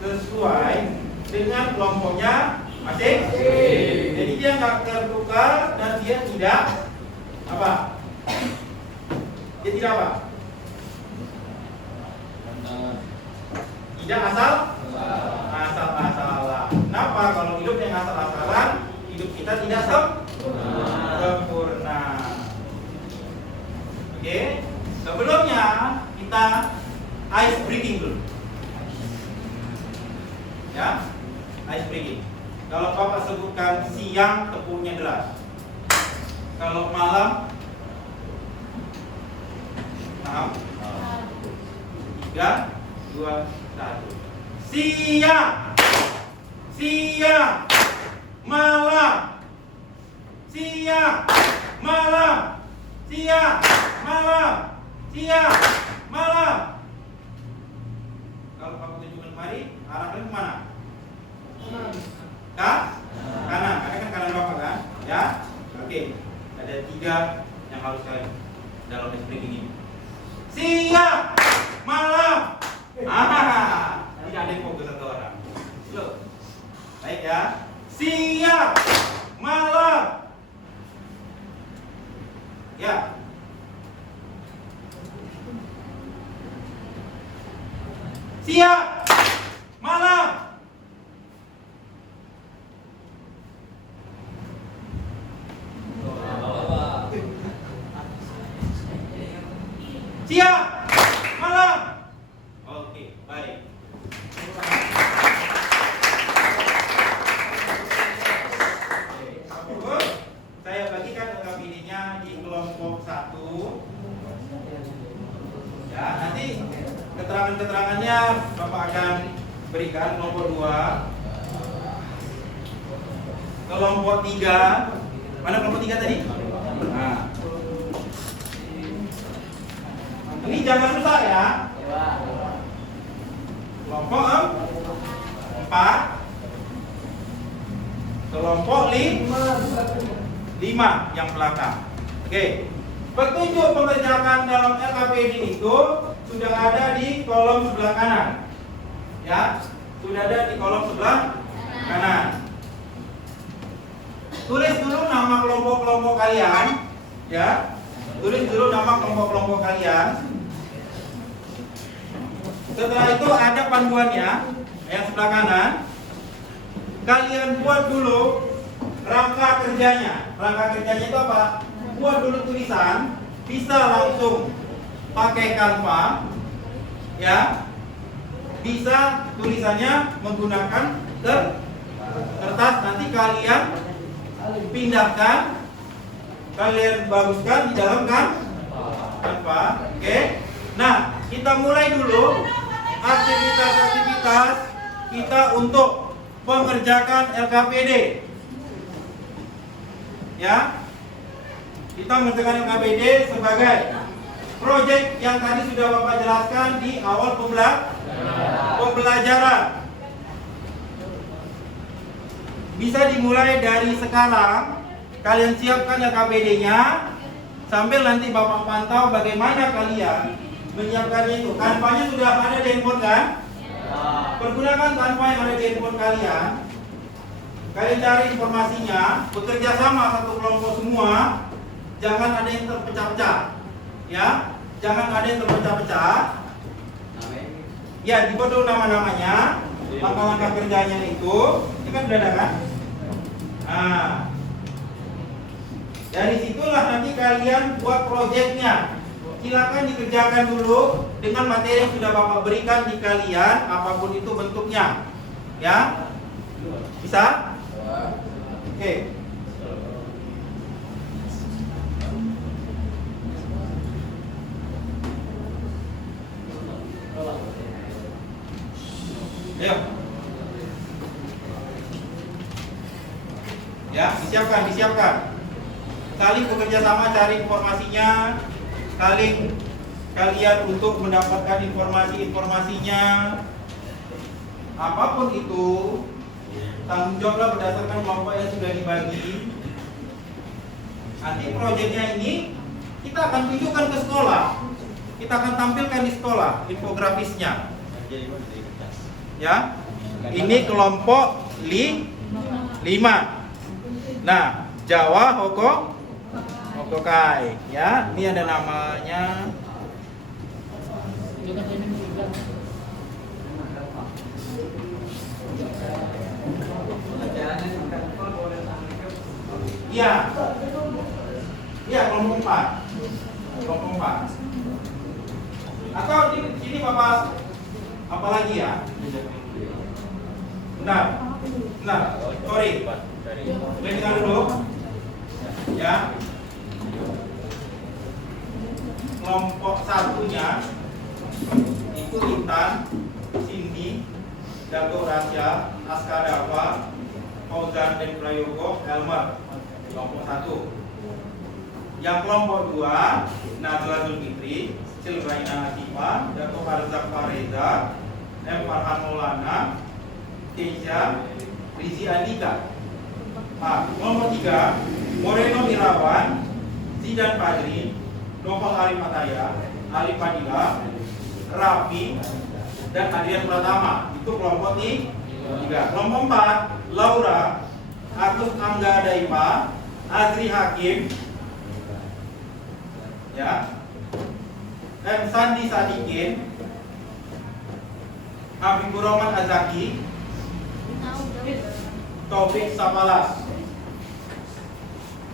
sesuai dengan kelompoknya masing. Jadi dia nggak tertukar dan dia tidak apa? Dia tidak apa? Tidak asal-asalan. Kenapa? Kalau hidup yang asal-asalan, hidup kita tidak sempurna. Oke? Sebelumnya kita ice breaking dulu. Ya, ice breaking. Kalau Bapak sebutkan siang, tepungnya deras. Kalau malam, paham? 3, 2, 1. Siang, siang, malam, siang, malam, siang, malam, siang, malam. Kalau Bapak tunjukkan kemari, arahnya kemana? Kanan, kan kanan Bapak kan? Ya, oke. Ada 3 yang harus kalian dalam explain ini. Siang, malam. Tidak ada yang fokus satu orang. Slow. Baik ya. Siang, malam. Ya. Siang, malam. Siang, malam. Oke, baik. Saya bagikan LKPD-nya di kelompok 1. Ya, nanti keterangan keterangannya Bapak akan berikan kelompok 2. Kelompok 3. Mana kelompok 3 tadi? Nah. Ini jangan lupa ya. Kelompok 4. Kelompok 5 yang belakang. Oke. Petunjuk pengerjakan dalam LKPD itu sudah ada di kolom sebelah kanan. Ya, sudah ada di kolom sebelah kanan. Tulis dulu nama kelompok-kelompok kalian, ya. Tulis dulu nama kelompok-kelompok kalian. Setelah itu ada panduannya yang sebelah kanan. Kalian buat dulu rangka kerjanya. Rangka kerjanya itu apa? Buat dulu tulisan, bisa langsung pakai Canva, ya. Bisa tulisannya menggunakan kertas. Nanti kalian pindahkan, kalian baguskan di dalam Canva. Oke. Nah, kita mulai dulu aktivitas-aktivitas kita untuk mengerjakan LKPD. Ya. Kita mengerjakan LKPD sebagai proyek yang tadi sudah Bapak jelaskan di awal pembelajaran. Bisa dimulai dari sekarang. Kalian siapkan LKPD-nya sambil nanti Bapak pantau bagaimana kalian menyiapkannya itu. Canva-nya sudah ada di handphone kan? Pergunakan Canva yang ada di handphone kalian. Kalian cari informasinya, bekerja sama satu kelompok semua. Jangan ada yang terpecah-pecah, ya. Jangan ada yang terpecah-pecah. Ya, dibuat dulu nama-namanya, langkah-langkah kerjanya itu kan sudah ada kan? Nah, dari situlah nanti kalian buat proyeknya. Silakan dikerjakan dulu dengan materi yang sudah Bapak berikan di kalian, apapun itu bentuknya, ya. Bisa? Oke. Ayo. Ya, disiapkan. Saling bekerja sama cari informasinya, saling kalian untuk mendapatkan informasinya. Apapun itu, tanggung jawablah berdasarkan kelompok yang sudah dibagi. Nanti proyeknya ini kita akan tunjukkan ke sekolah. Kita akan tampilkan di sekolah infografisnya. Ya, ini kelompok 5. Nah, Jawa Hokokai, ya. Ini ada namanya. Iya. Iya, kelompok 4. Kelompok 4. Atau di sini Bapak apa lagi ya? Benar. Sorry. Boleh dengar dulu. Ya. Kelompok 1-nya itu Intan, Cindy, Dago Rasya, Askadawa, Fauzan dan Prayogo, Elmer. Kelompok 1. Yang kelompok 2, Nazla Zulkifli, Silvaina Asifa, Dato Farzak Fareza, M. Farhan Maulana, Keisha, Rizi Andika. Kelompok 3, Moreno Irawan, Zidan Fadri, Novel Arif Ataya, Ali Fadila, Raffi, dan Adrian Pratama. Itu kelompok 3. Kelompok 4, Laura, Agus Angga Daipa, Azri Hakim, ya, M. Sandi Sadikin, Habibur Rahman Azaki, Taufik Sapalas.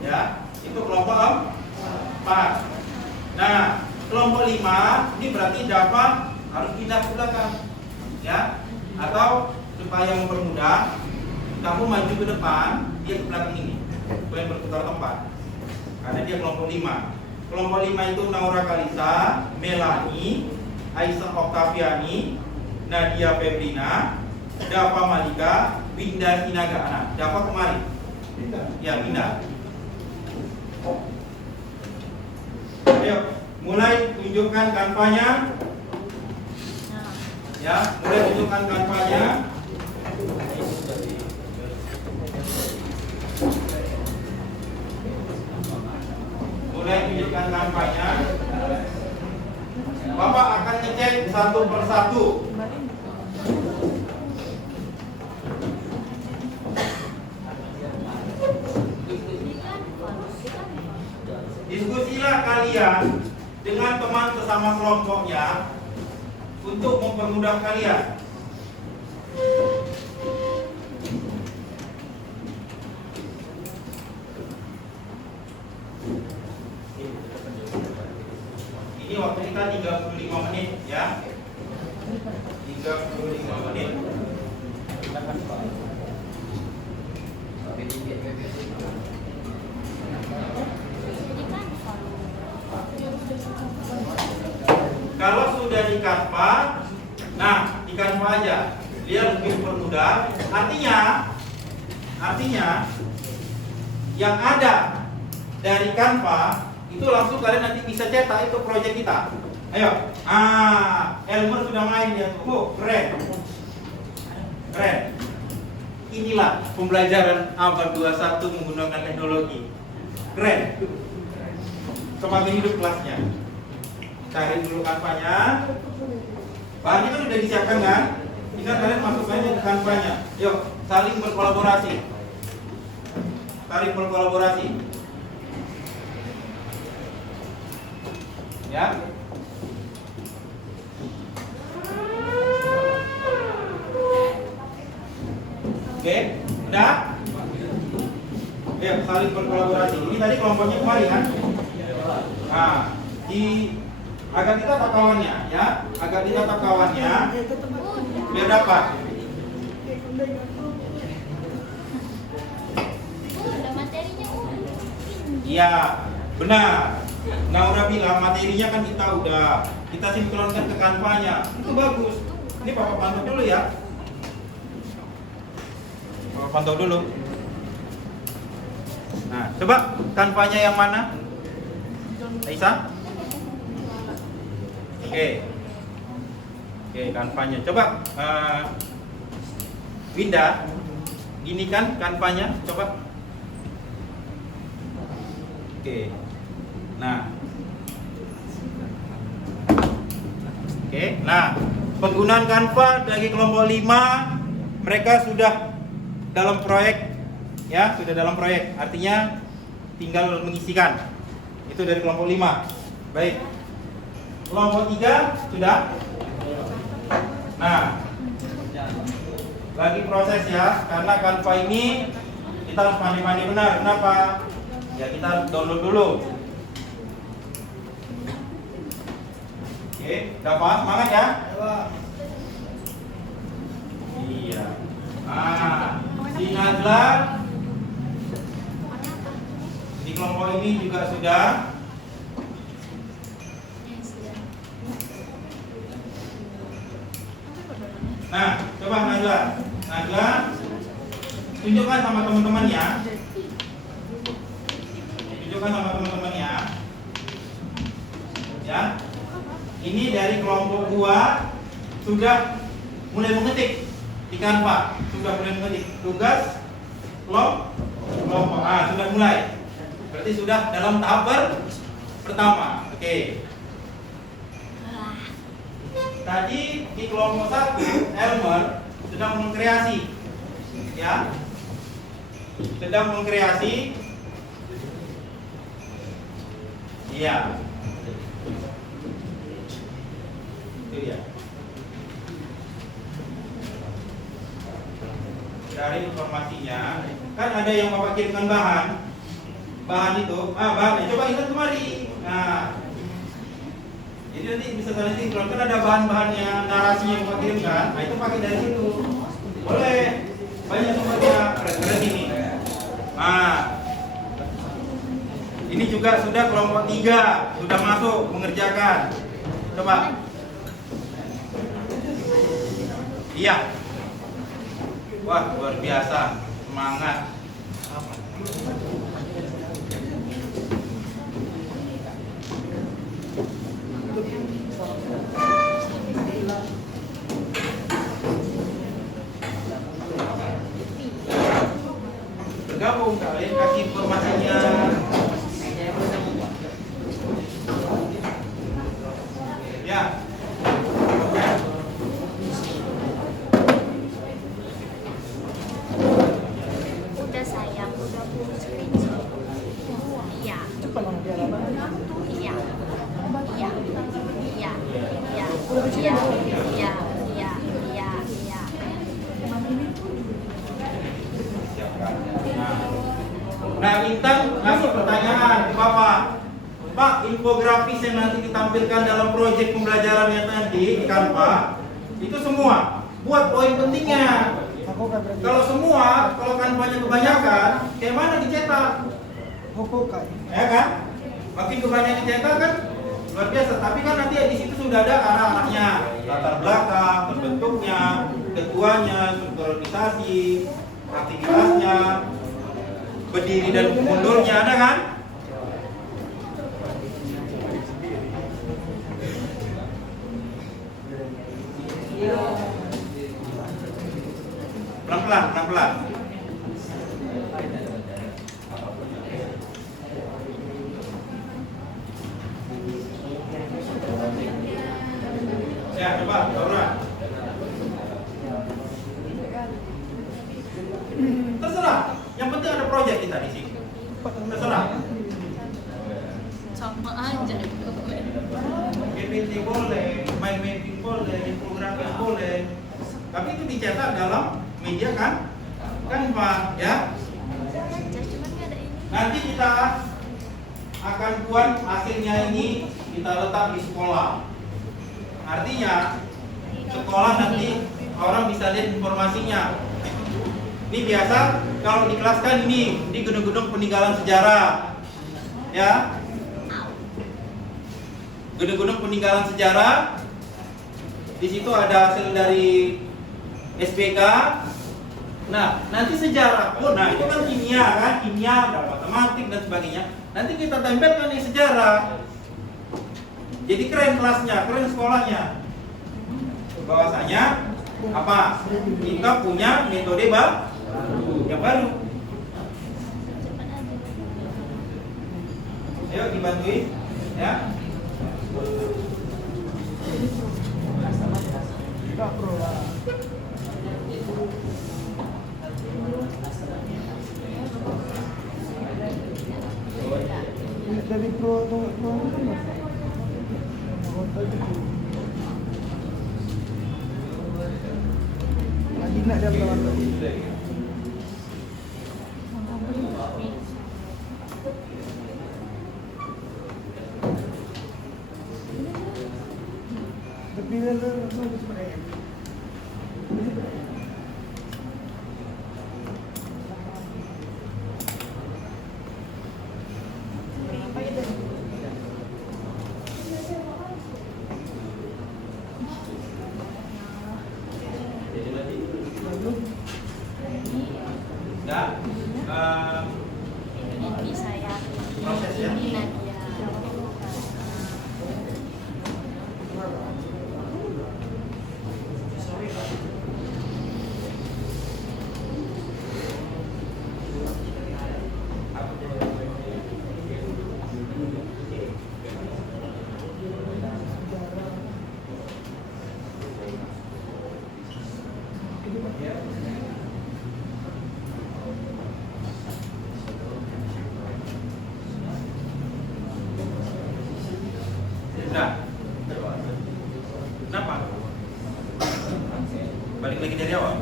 Ya, itu kelompok 4. Nah, kelompok 5 ini berarti dapat harus pindah ke belakang, ya, atau supaya mempermudah kamu maju ke depan, dia ke belakang ini, supaya berputar tempat. Karena dia kelompok 5. Kelompok 5 itu Naura Kalisa, Melani, Aisyah Oktaviani, Nadia Febrina, Dava Malika, Winda Sinaga. Nah, Dava kemari. Ya, Winda. Ayo, mulai tunjukkan kanvanya. Ya, mulai tunjukkan kanvanya. Mulai tunjukkan kanvanya. Bapak akan ngecek satu persatu. Diskusilah kalian dengan teman sesama kelompoknya untuk mempermudah kalian. Ini waktu kita 35 menit ya. 35 menit. Kalau sudah di Canva, nah di Canva aja, dia lebih permudah. Artinya yang ada dari Canva itu langsung kalian nanti bisa cetak itu proyek kita. Ayo, Elmer sudah main dia tuh, keren. Inilah pembelajaran abad 21 menggunakan teknologi. Keren. Semakin hidup kelasnya. Cari dulu kanvanya. Bahannya kan udah disiapkan kan? Tinggal kalian masuk aja ke kanvanya. Yuk, saling berkolaborasi. Ya. Oke, udah? Ya, saling berkolaborasi. Ini tadi kelompoknya kemarin kan? Nah, agar kita tak kawannya, ya, biar dapat. Ada materinya. Iya, benar. Naura bilang materinya kan kita sinkronkan ke kanvanya. Itu bagus. Ini Bapak pantau dulu ya. Bapak pantau dulu. Nah, coba kanvanya yang mana? Aisyah? Oke, kanvanya. Coba Winda, gini kan kanvanya, coba. Oke. Nah. Nah, penggunaan Canva dari kelompok 5 mereka sudah dalam proyek ya, artinya tinggal mengisikan. Itu dari kelompok 5. Baik. Kelompok 3 sudah. Nah, lagi proses ya, karena Canva ini kita harus pandai-pandai benar. Kenapa? Ya kita download dulu. Oke, dapat semangat ya. Iya. Si Nazla di kelompok ini juga sudah. Nah, coba Nazla tunjukkan sama teman-temannya. Ya. Ini dari kelompok 2 sudah mulai mengetik di Canva, tugas kelompok sudah mulai. Berarti sudah dalam tahap pertama. Oke. Tadi di kelompok 1 Elmer sedang mengkreasi, ya, iya. Itu dia. Dari informasinya, kan ada yang Bapak kirimkan bahan itu, bahannya coba ingat kemari. Nah, jadi nanti bisa kalian sinkron, kan ada bahan-bahannya, narasinya yang Bapak kirimkan. Nah, itu pakai dari situ. Boleh. Banyak sumbernya, keren ini. Nah, ini juga sudah kelompok 3 sudah masuk mengerjakan. Coba Iya. Wah, luar biasa. Semangat. Bergabung kalian kasih informasinya. Ya. Udah sayang, udah full screenshot. Iya. Cepat dong dia lama. Iya. Iya. Iya. Iya. Iya. Iya. Iya. Iya. Iya. Nah, Intan ngasih pertanyaan ke Bapak. Pak, infografis yang nanti ditampilkan dalam proyek pembelajaran yang nanti di Canva, itu semua buat poin pentingnya. Aku kan berarti. Kalau semua, kalau Canva-nya kebanyakan, kayak mana dicetak? Hukum kan. Ya kan? Makin kebanyakan dicetak kan luar biasa. Tapi kan nanti di situ sudah ada arah-arahnya, latar belakang, terbentuknya, ketuanya, struktur organisasi, aktivitasnya, berdiri dan mundurnya, ada kan? Pelan-pelan, pelan-pelan. Ya, coba, Laura. Terserah. Yang penting ada proyek kita di sini. Terserah. Sama aja. PPT boleh, main mapping boleh, infografis boleh. Tapi itu dicetak dalam media kan? Canva, ya. Cuman nggak ada ini. Nanti kita akan buat hasilnya ini kita letak di sekolah. Artinya sekolah nanti orang bisa lihat informasinya. Ini biasa kalau di kelas kan ini di gedung-gedung peninggalan sejarah, ya. Gedung-gedung peninggalan sejarah. Di situ ada hasil dari SPK. Nah, nanti sejarah pun, nah itu kan kimia kan, kimia, ada matematik dan sebagainya. Nanti kita tempelkan nih sejarah. Jadi keren kelasnya, keren sekolahnya. Bahwasanya apa? Kita punya metode yang baru. Ayo dibantuin, ya. Enggak bro lah. Jadi pro lagi nak dia lawan. Tapi dia sebenarnya. Enggak. Ini saya. Proses ya. Ini Nadia. Nah, kenapa? Balik lagi dari awal.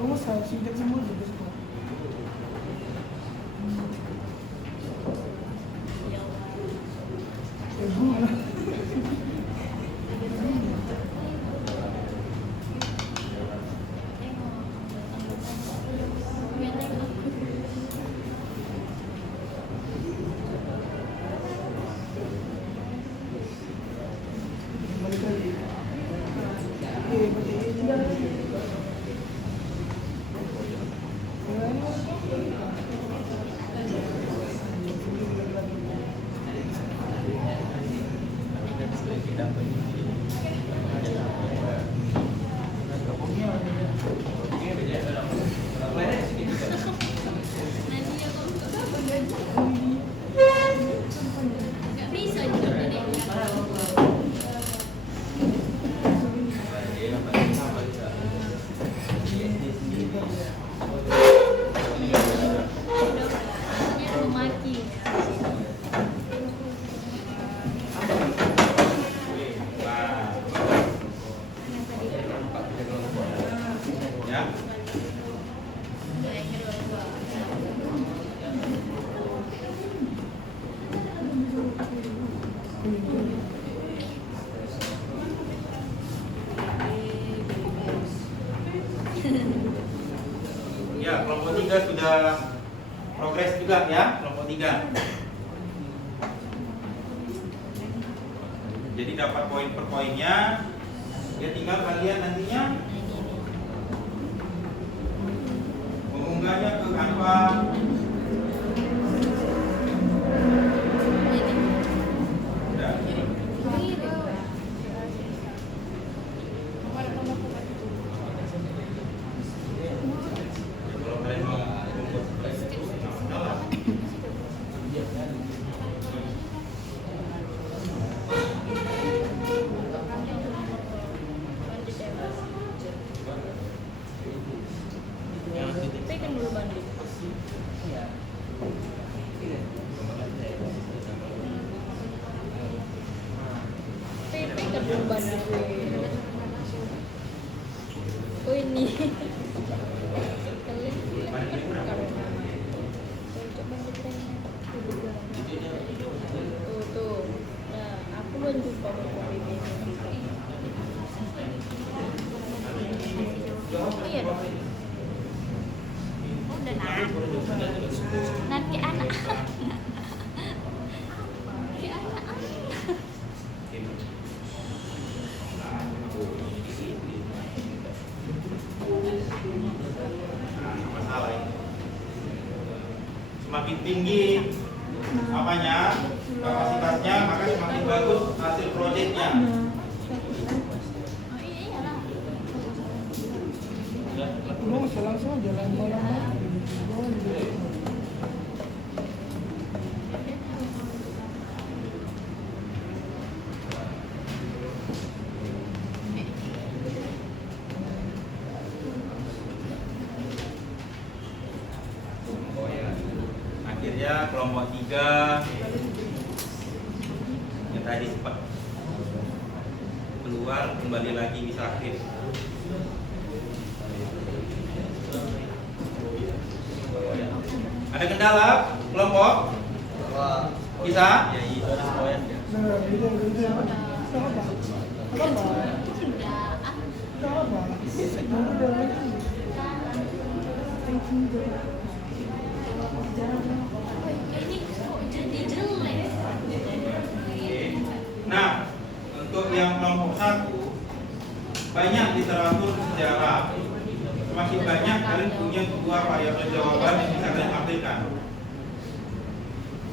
Vamos a sejak semua juga. Nadia kok nggak bisa juga nih. Rasanya memaki. Ya. Ya, kelompok 3 sudah progres juga ya, kelompok 3. Jadi dapat poin per poinnya. Ya tinggal kalian nantinya mengunggahnya ke Canva. Udah. Kalau kalian mau membuat salah. Pegang dulu Bandung. Pegang dulu Bandung. Oh ini. Tuh. Nah, aku belum jumpa ini. Oh iya dong. Udah nak. Nanti anak. Nanti anak. Masalah ini. Semakin tinggi apanya kapasitasnya, maka semakin bagus hasil proyeknya. Oh iya iyalah. Mau langsung jalan malam. Akhirnya kelompok 3 yang tadi sempat keluar kembali lagi bisa aktif. Ada kendala kelompok? Bisa? Ini kok jadi jelek. Nah, untuk yang kelompok 1 banyak literatur sejarah. Semakin banyak kalian punya 2 variabel jawaban yang bisa kalian tampilkan.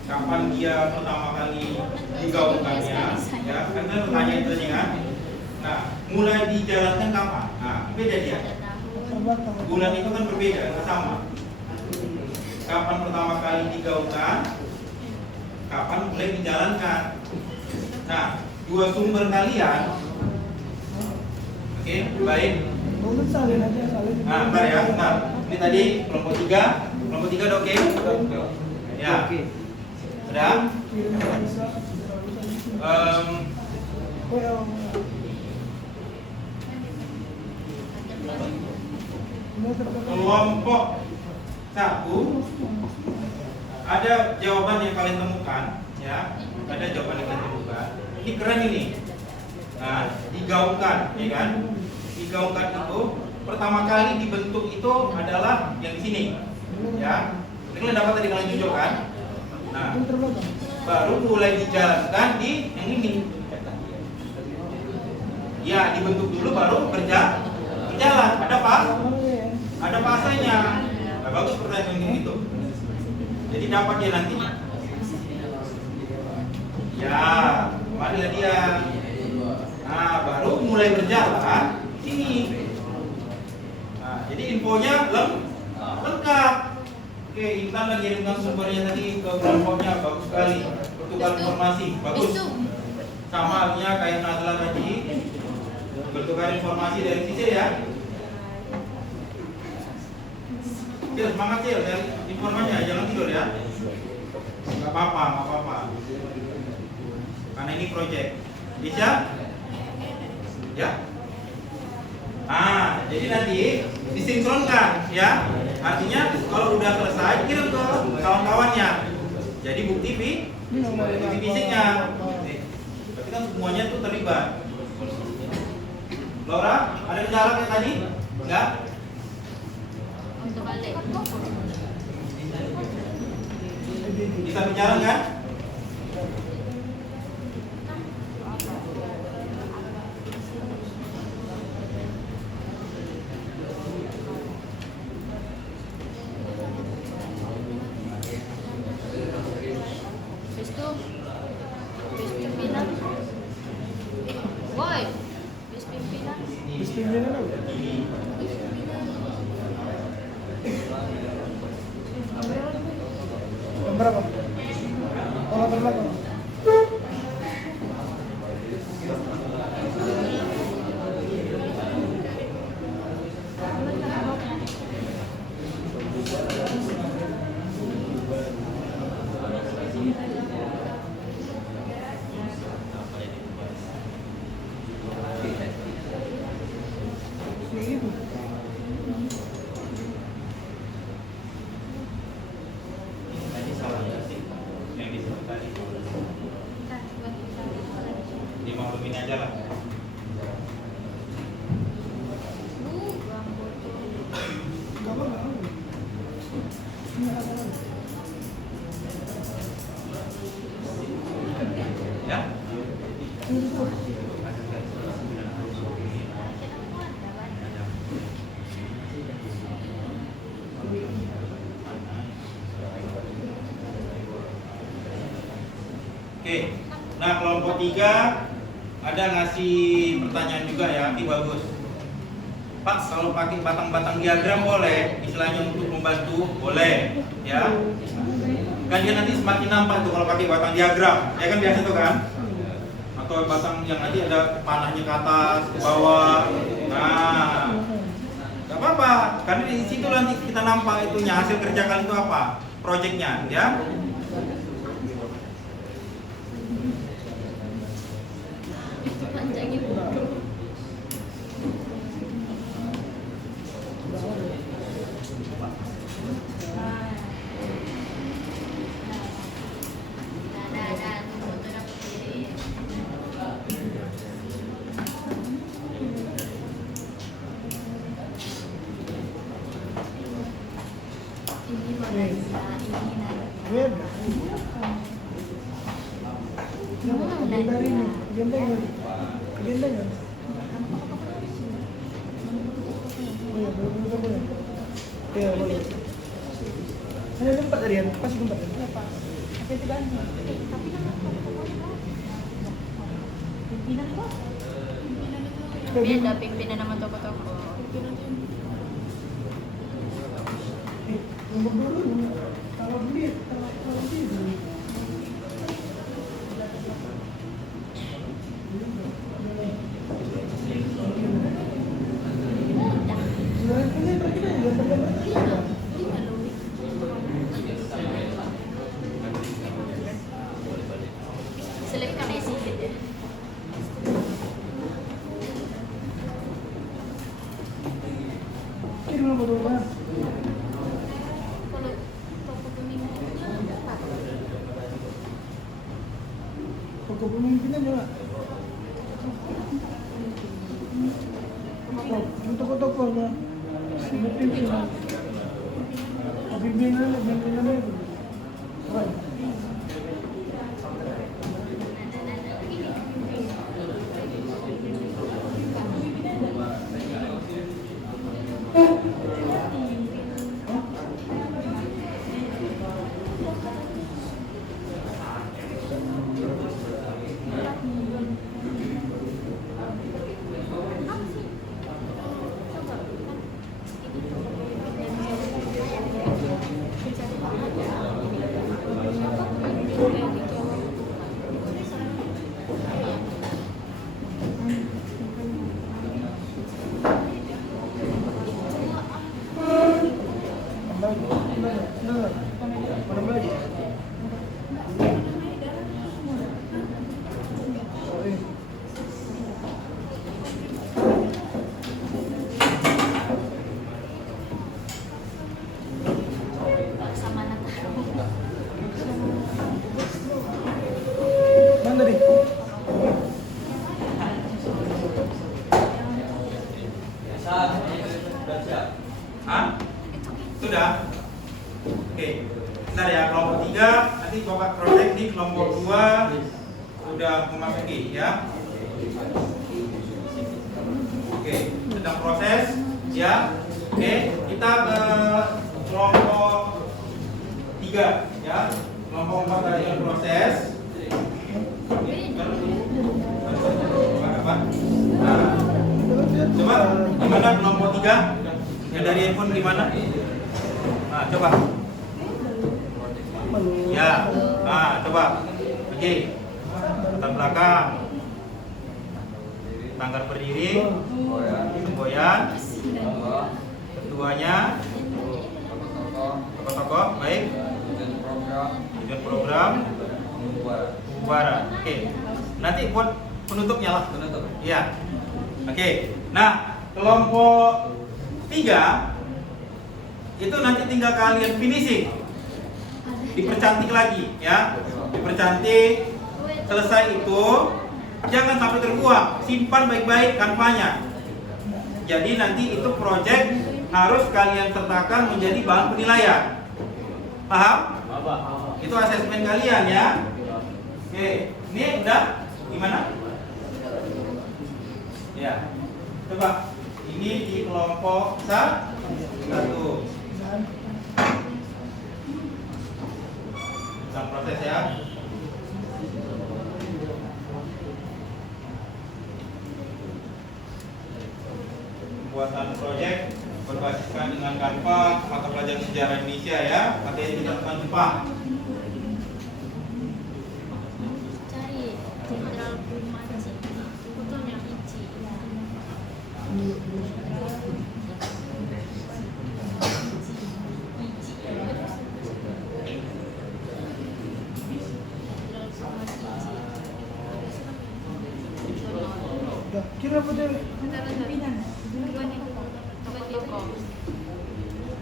Kapan dia pertama kali digaungkannya? Ya, kan kalian bertanya itu tadi kan? Nah, mulai dijalankan kapan? Nah, beda dia. Bulan itu kan berbeda, nggak sama. Kapan pertama kali digaungkan? Kapan mulai dijalankan? Nah, 2 sumber kalian. Oke, baik. Nah, bentar ya, bentar. Ini tadi kelompok 3 udah oke? Ya. Udah? Kelompok 1 ada jawaban yang kalian temukan, ya. Ada jawaban yang kalian temukan. Ini keren ini. Nah, digaungkan, ya kan? Digaungkan itu pertama kali dibentuk itu adalah yang di sini, ya. Ini kalian dapat tadi kalian tunjuk kan? Nah, baru mulai dijalankan di yang ini. Ya, dibentuk dulu baru berjalan. Ada fasenya. Nah, bagus pertanyaan yang itu. Jadi dapat dia nantinya. Ya, marilah dia. Nah, baru mulai berjalan sini. Nah, jadi infonya lengkap. Oke, Intan lagi kirimkan sumbernya tadi ke kelompoknya, bagus sekali. Bertukar informasi, bagus. Sama halnya kayak Nadla tadi, bertukar informasi dari sisi ya. Cil, semangat Cil, dari informasinya, jangan tidur ya. Nggak apa-apa. Karena ini project. Bisa? Ya? Ah, jadi nanti disinkronkan ya. Artinya kalau udah selesai kirim ke kawan-kawannya. Jadi bukti fisiknya. Berarti kan semuanya itu terlibat. Laura, ada kendala kayak tadi? Enggak? Untuk balik. Bisa berjalan kan? Bis pimpinan. Woi, bis pimpinan. Berapa? Oh, berapa? Tadi salahnya sih yang disebut tadi. Dimaklumin aja lah. Ya? Oke, nah kelompok 3 ada ngasih pertanyaan juga ya, nanti bagus. Pak, kalau pakai batang-batang diagram boleh, istilahnya untuk membantu boleh, ya. Kan dia nanti semakin nampak tuh kalau pakai batang diagram, ya kan biasa tuh kan? Atau batang yang nanti ada panahnya ke atas, ke bawah. Nah, nggak apa-apa, karena di situ nanti kita nampak itunya hasil kerja kalian itu apa, proyeknya, ya. Panjangnya buku. Ini mana bisa, ini nada. Iya, boleh. Saya tempat tadi kan, pasti tempat. Tapi kan pimpinan kok. Beda pimpinan sama toko-toko. Nomor dulu, kalau beli, kalau beli. Selipkan isi gitu. Ini nomor dua. Kalau toko pemimpinnya apa? Toko pemimpinan juga. Toko-toko ya. Pimpinan. Pimpinan itu. proses, ya. Oke, kita ke kelompok 3, ya. Kelompok 4 kajian proses. Apa? Nah, coba gimana kelompok 3? Yang dari handphone gimana? Nah, coba. Ya. Nah, coba. Oke. Latar belakang. Tanggal berdiri. Semboyan. Ketuanya. Tokoh-tokoh. Baik. Tujuan program. Pembubaran. Oke. Nanti buat penutupnya lah. Iya. Oke. Nah, kelompok 3 itu nanti tinggal kalian finishing. Dipercantik lagi, ya. Dipercantik. Selesai itu jangan sampai terbuang. Simpan baik-baik kanvanya. Jadi nanti itu project harus kalian sertakan menjadi bahan penilaian. Paham? Itu asesmen kalian, ya. Oke, ini udah gimana? Ya. Coba ini di kelompok 1. Sang proses, ya. Pembuatan proyek berbasiskan dengan Canva mata pelajaran sejarah Indonesia, ya. Materi catatan Jepang. Cari Jenderal Kumaci. Fotonya Ichi. Kira apa dia?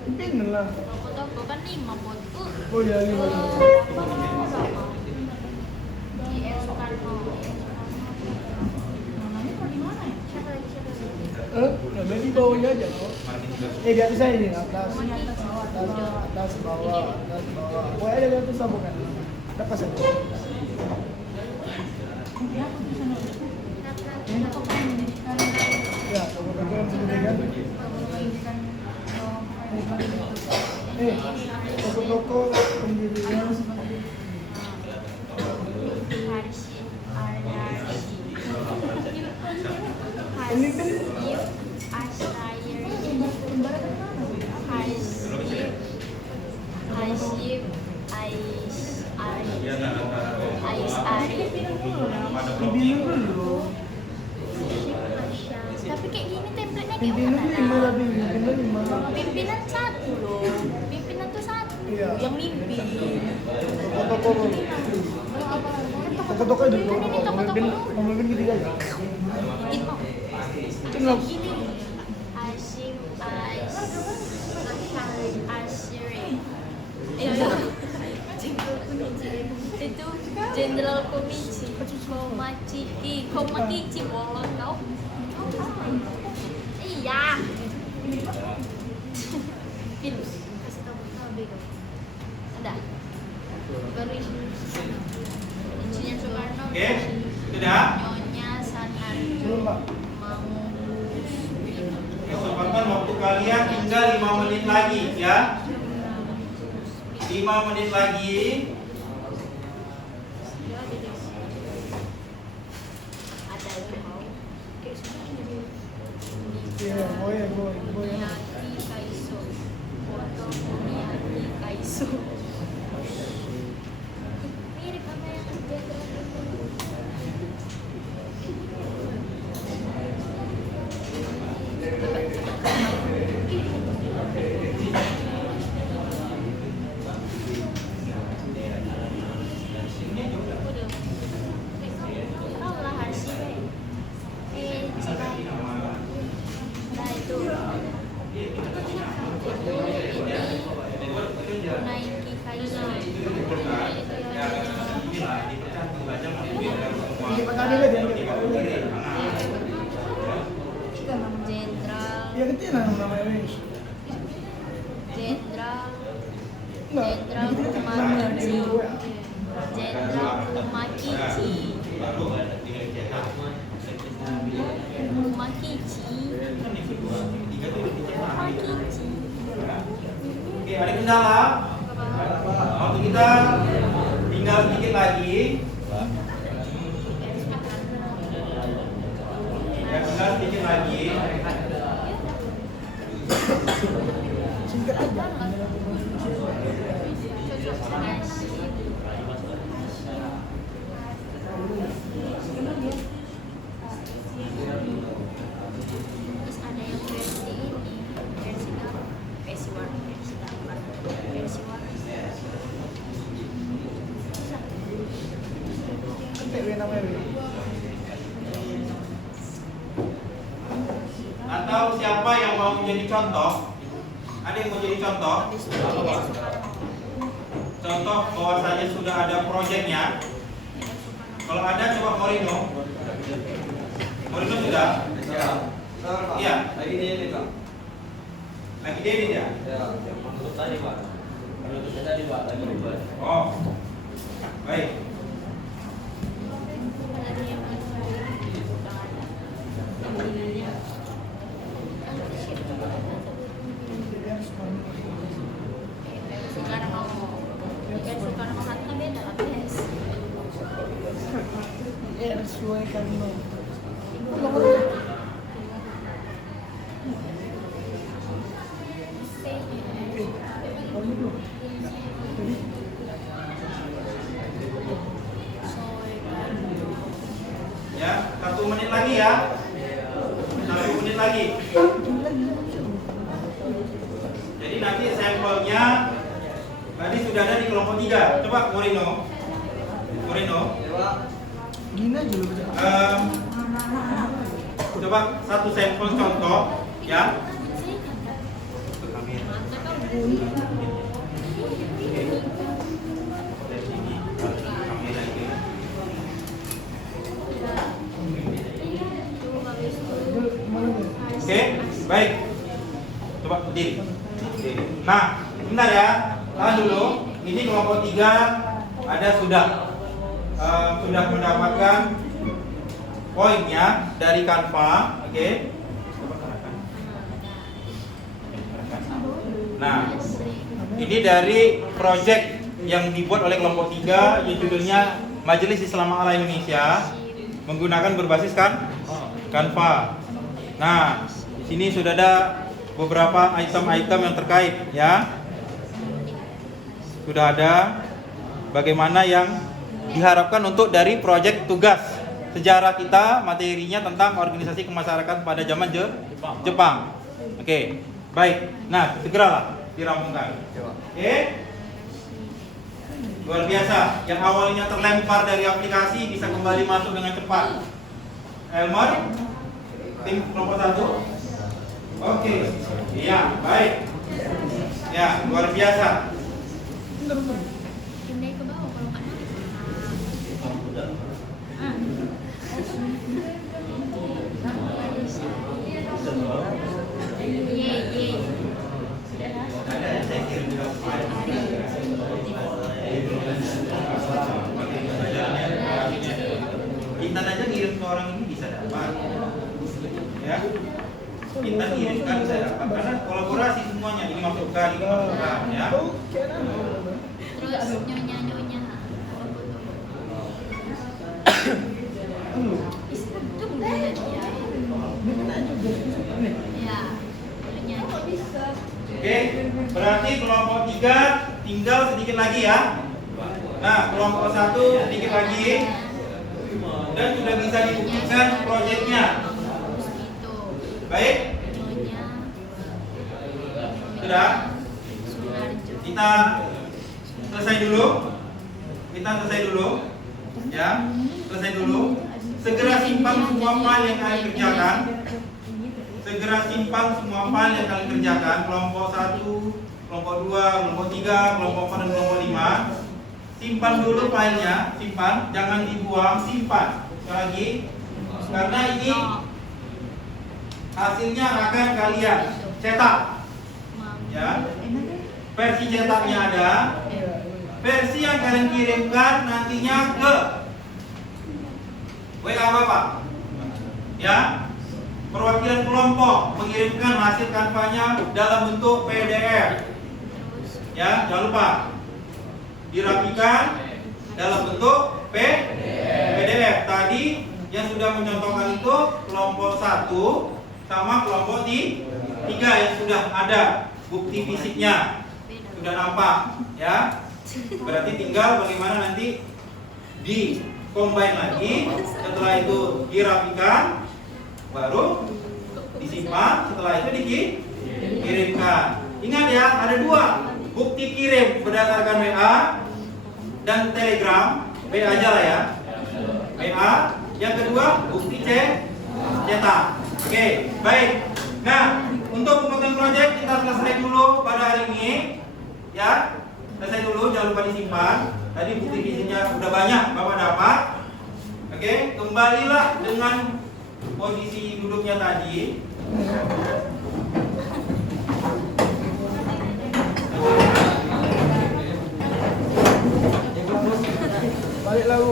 Pimpinan lah. Toko kan 5 pot. Oh ya, 5. Nah, di bawahnya aja kok. Di atas saya ini, atas, bawah. Oh, ada di atas bukan? Ada pas ada. Ya, toko-toko pendidikan. Toko-toko pendidikan. Ini kan tapi kayak gini template-nya kayak pimpinan mana? 5 pimpinan 5. Pimpinan 1 loh. Pimpinan tuh 1. Iya. Yang mimpin. Toko-toko itu pemimpin ketiga ya. Itu gini. Asyim itu Jenderal Komichi. Komakichi bolot kau. Iya. Pin, kasih tahu bego. Ada. Baru Insinyur Soekarno. Oke, sudah. Nyonya Sanarjo. Kesempatan waktu kalian tinggal 5 menit lagi, ya. 5 menit lagi. Iya, boleh. Miyagi Kaiso. Foto Miyagi Kaiso. Mirip sama yang Ya kecil namanya ini. Jenderal Enggak. Kumakichi. Jenderal Kumakichi. Kumakichi. kendala? Waktu kita tinggal sedikit lagi. Ya, tinggal sedikit lagi. Singkat aja. Terus ada yang versi ini, versi apa? Versi warna, versi gambar, versi warna. Entek namanya. Atau siapa yang mau menjadi contoh? Ada yang mau jadi contoh? Habis itu tidak suka Contoh bahwasanya sudah ada proyeknya. Kalau ada coba Morino. Morino sudah? Ya. Iya. Lagi ini Pak. Lagi Dedi ya? Ya, menutup tadi Pak. Menutup tadi Pak, lagi buat. Oh. Baik. ada yang Soekarno Hatta beda lah, BS. Ya, sesuai Karno. Ya, 1 menit lagi ya. 1 menit lagi. Jadi nanti sampelnya tadi sudah ada di kelompok 3. Coba Morino. Morino. Ya Pak. Gini aja lu. Coba satu sampel contoh ya. Oke, baik. Coba berdiri. Nah, bentar ya. Tahan dulu. Ini kelompok 3 ada sudah mendapatkan poinnya dari Canva. Oke. Nah, ini dari project yang dibuat oleh kelompok 3 yang judulnya Majelis Islam Ala Indonesia menggunakan berbasis Canva. Nah, di sini sudah ada beberapa item-item yang terkait ya. Sudah ada bagaimana yang diharapkan untuk dari proyek tugas sejarah kita, materinya tentang organisasi kemasyarakatan pada zaman Jepang. Oke, baik. Nah, segeralah dirampungkan. Oke. Luar biasa. Yang awalnya terlempar dari aplikasi bisa kembali masuk dengan cepat. Elmer, tim kelompok 1. Oke. Iya, baik. Ya, luar biasa. Pindah ke bawah kalau nggak Intan aja ngirim ke orang ini bisa dapat. Ya. Intan kirimkan bisa dapat karena kolaborasi semuanya, ini masukkan ya. terus nyonya itu dia ya nyanyi. Oke, berarti kelompok 3 tinggal sedikit lagi ya. Nah, kelompok 1 sedikit lagi dan sudah bisa dibuktikan proyeknya. Baik, sudah. Kita selesai dulu. Ya, selesai dulu. Segera simpan semua file yang kalian kerjakan. Kelompok 1, kelompok 2, kelompok 3, kelompok 4 dan kelompok 5. Simpan dulu filenya, jangan dibuang, simpan. Sekali lagi, karena ini hasilnya akan kalian cetak. Ya. Versi cetaknya ada. Versi yang kalian kirimkan nantinya ke WA Bapak. Ya. Perwakilan kelompok mengirimkan hasil kanvanya dalam bentuk PDF. Ya, jangan lupa dirapikan dalam bentuk PDF. Tadi yang sudah mencontohkan itu kelompok 1 sama kelompok 3 yang sudah ada bukti fisiknya, sudah nampak ya. Berarti tinggal bagaimana nanti di combine lagi, setelah itu dirapikan, baru disimpan, setelah itu dikirimkan. Ingat ya, ada 2 bukti kirim berdasarkan WA dan Telegram. WA aja lah ya, WA. Yang kedua bukti cetak. Oke, baik. Nah, untuk pembuatan proyek kita selesai dulu pada hari ini ya. Selesai dulu, jangan lupa disimpan. Tadi bukti fisiknya udah banyak Bapak dapat. Oke, kembalilah dengan posisi duduknya tadi. Balik lalu.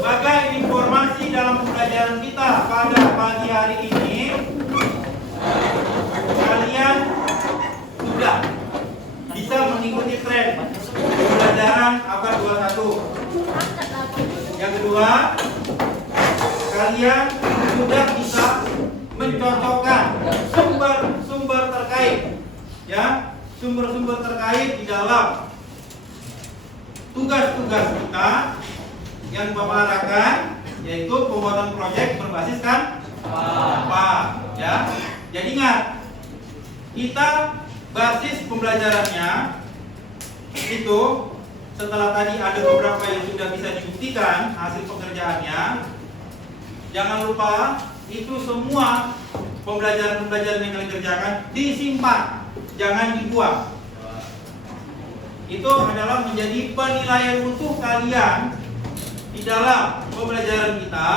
Sebagai informasi dalam pembelajaran kita pada pagi hari ini, kalian sudah bisa mengikuti tren pembelajaran abad 21. Yang kedua, kalian sudah bisa mencocokkan sumber-sumber terkait, ya, sumber-sumber terkait di dalam tugas-tugas kita yang Bapak arahkan, yaitu pembuatan proyek berbasiskan apa, ya. Jadi ingat, kita basis pembelajarannya itu setelah tadi ada beberapa yang sudah bisa dibuktikan hasil pekerjaannya. Jangan lupa itu semua pembelajaran-pembelajaran yang kalian kerjakan disimpan, jangan dibuang. Itu adalah menjadi penilaian utuh kalian di dalam pembelajaran kita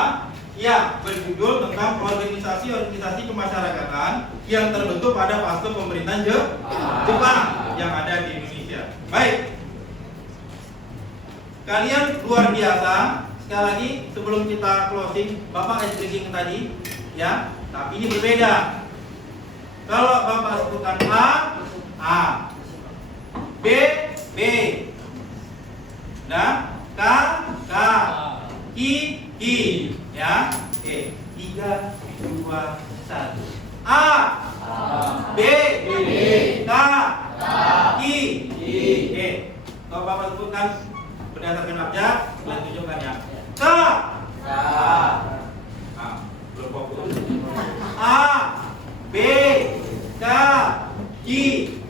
yang berjudul tentang organisasi kemasyarakatan yang terbentuk pada fase pemerintahan Jepang yang ada di Indonesia. Baik, kalian luar biasa. Sekali lagi sebelum kita closing, Bapak ice breaking tadi, ya. Tapi ini berbeda. Kalau Bapak sebutkan A, B, B, nah, K, I, ya. Oke, 3, 2, 1. A, B, K, I. Oke, kalau Bapak sebutkan berdasarkan abjad, kalian tunjukkan ya. K, belum fokus. A, B, K, I,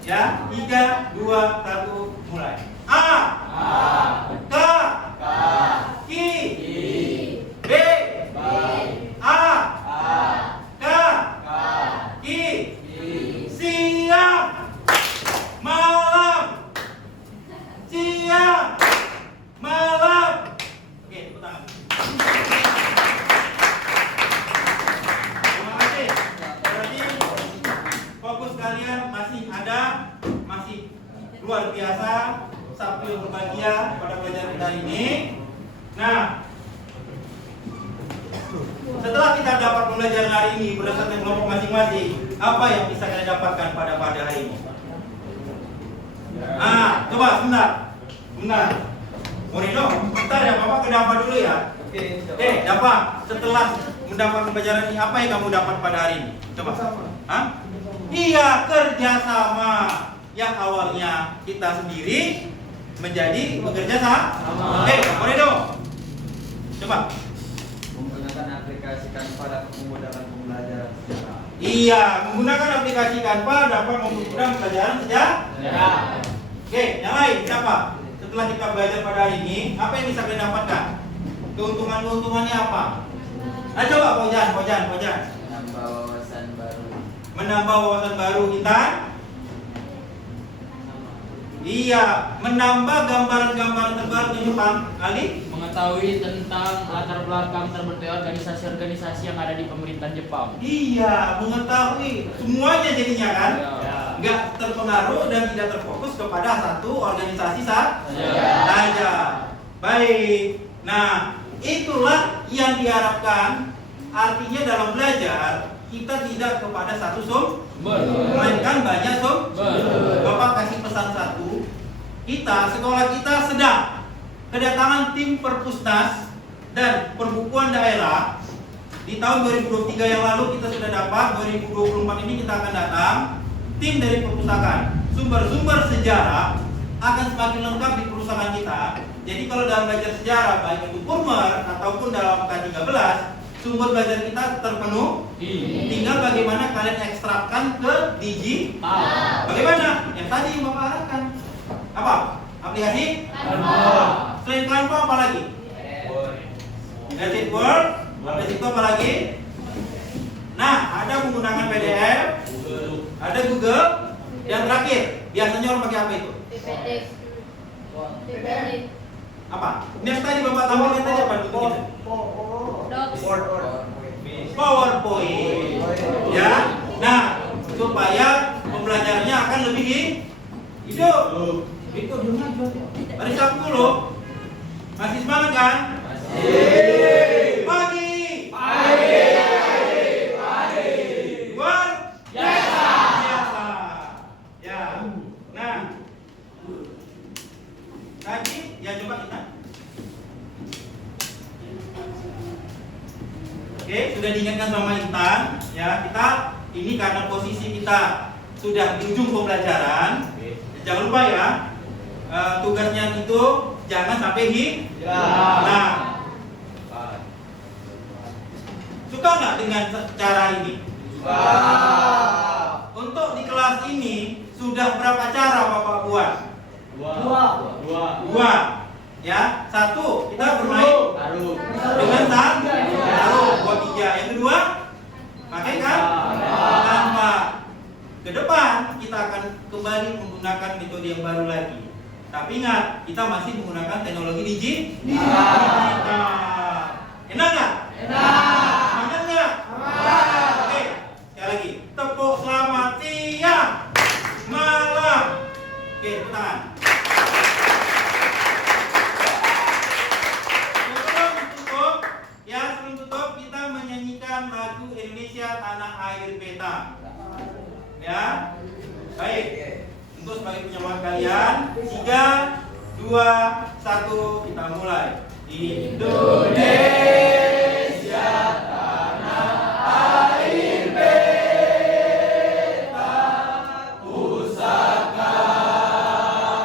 ya. 3, 2, 1, mulai. A, K, I, B, A, K, I. Siang, malam, siang, malam. Oke, tepuk tangan. Terima kasih. Berarti fokus kalian masih ada, masih luar biasa, sambil berbahagia pada pelajaran kita ini. Nah, setelah kita dapat pembelajaran hari ini berdasarkan kelompok masing-masing, apa yang bisa kita dapatkan pada hari ini? Coba sebentar. Morino, bentar ya, Bapak ke Dapa dulu ya. Oke, Dapa, setelah mendapat pembelajaran ini, apa yang kamu dapat pada hari ini? Coba. Iya, kerjasama. Yang awalnya kita sendiri menjadi bekerja sama. Morino, coba. Menggunakan aplikasi Canva dapat memudahkan pembelajaran sejarah. Iya, menggunakan aplikasi Canva dapat memudahkan pembelajaran sejarah. Oke, yang lain siapa? Setelah kita belajar pada hari ini, apa yang bisa kita dapatkan? Keuntungannya apa? Coba Pojan. Menambah wawasan baru. Menambah wawasan baru kita. Iya, menambah gambaran-gambaran terbaru di Jepang. Ali? Mengetahui tentang latar belakang terbentuknya organisasi-organisasi yang ada di pemerintahan Jepang. Iya, mengetahui semuanya jadinya kan? Ya. Nggak terpengaruh dan tidak terfokus kepada satu organisasi saja. Baik. Nah, itulah yang diharapkan. Artinya dalam belajar kita tidak kepada satu sumber, melainkan banyak sumber. Bapak kasih pesan satu, sekolah kita sedang kedatangan tim perpusnas dan perbukuan daerah. Di tahun 2023 yang lalu kita sudah dapat, 2024 ini kita akan datang tim dari perpustakaan. Sumber-sumber sejarah akan semakin lengkap di perusahaan kita. Jadi kalau dalam belajar sejarah, baik itu Purmer ataupun dalam K13, sumber belajar kita terpenuh. Tinggal bagaimana kalian ekstrakkan ke digital. Bagaimana? Yang tadi yang Bapak arahkan. Apa? Aplikasi? Selain Canva apa lagi? Edit Word. Habis itu apa lagi? Nah, ada menggunakan PDF, ada Google. Yang terakhir, biasanya orang pakai apa itu? PPT. Apa? Ini yang tadi Bapak tampilkan tadi apa bentuknya? Docs. PowerPoint. Ya. Nah, supaya pembelajarannya akan lebih hidup. Itu dulu. Hari Sabtu loh. Masih semangat kan? Masih. Pagi. Luar biasa. Ya. Nah. Tadi ya coba kita. Oke, sudah diingatkan sama Intan, ya kita ini karena posisi kita sudah di ujung pembelajaran. Jangan lupa ya, tugasnya itu jangan sampai Nah, suka nggak dengan cara ini? Untuk di kelas ini sudah berapa cara Bapak buat? Dua. Ya, satu kita bermain dengan taruh buat 3. Yang kedua pakai tanpa. Ke depan kita akan kembali menggunakan metode yang baru lagi. Tapi ingat, kita masih menggunakan teknologi digital. Enak nggak? Semangat nggak? Oke, sekali lagi. Tepuk selamat siang, malam. Oke, tangan. Sebelum tutup, kita menyanyikan lagu Indonesia Tanah Air Beta. Ya, baik. Untuk sebagai penyemangat kalian, 3, 2, 1, kita mulai. Indonesia tanah air beta, pusaka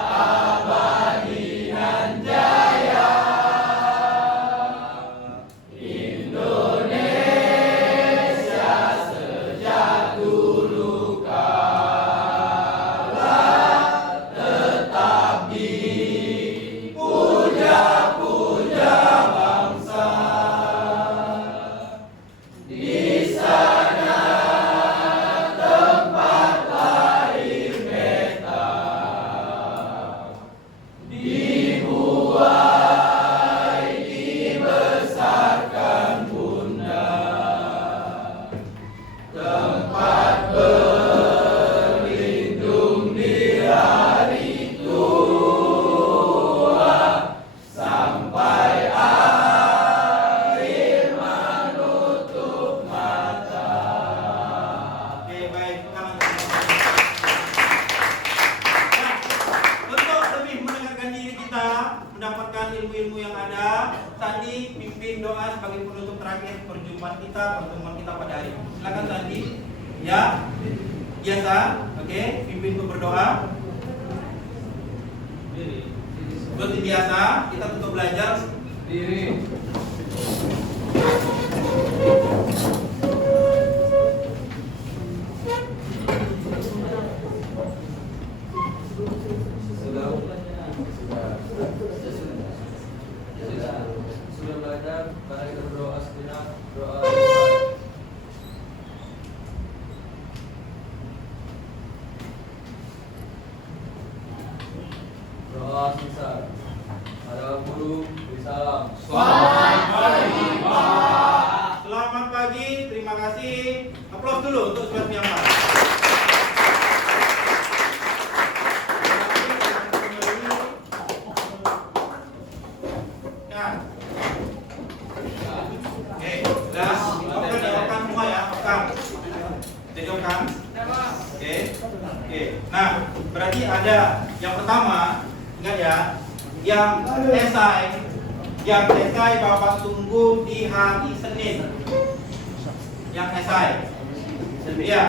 abadi nan jaya. Indonesia sejak dulu kala tetap dipuja-puja bangsa. Di sana tempat lahir beta, dibuai dibesarkan bunda, tempat berlindung di hari tua, sampai akhir menutup mata. Oke, baik. Nah, untuk lebih mendengarkan diri kita, mendapatkan ilmu-ilmu yang ada, Sandi pimpin doa sebagai penutup terakhir perjumpaan kita, pertemuan kita pada hari ini. Silakan Sandi. Ya, biasa. Oke, pimpin untuk berdoa. Seperti biasa, kita tutup belajar. Sudah belajar, mari kita berdoa sejenak. Doa sisa. Para guru, beri salam. Selamat pagi, terima kasih. Aplaus dulu untuk Sobat Myanmar. Nah. Oke, udah. Makan semua ya, makan. berarti ada yang pertama, ingat ya, yang esai Bapak tunggu di hari Senin. Yang esai. Ya.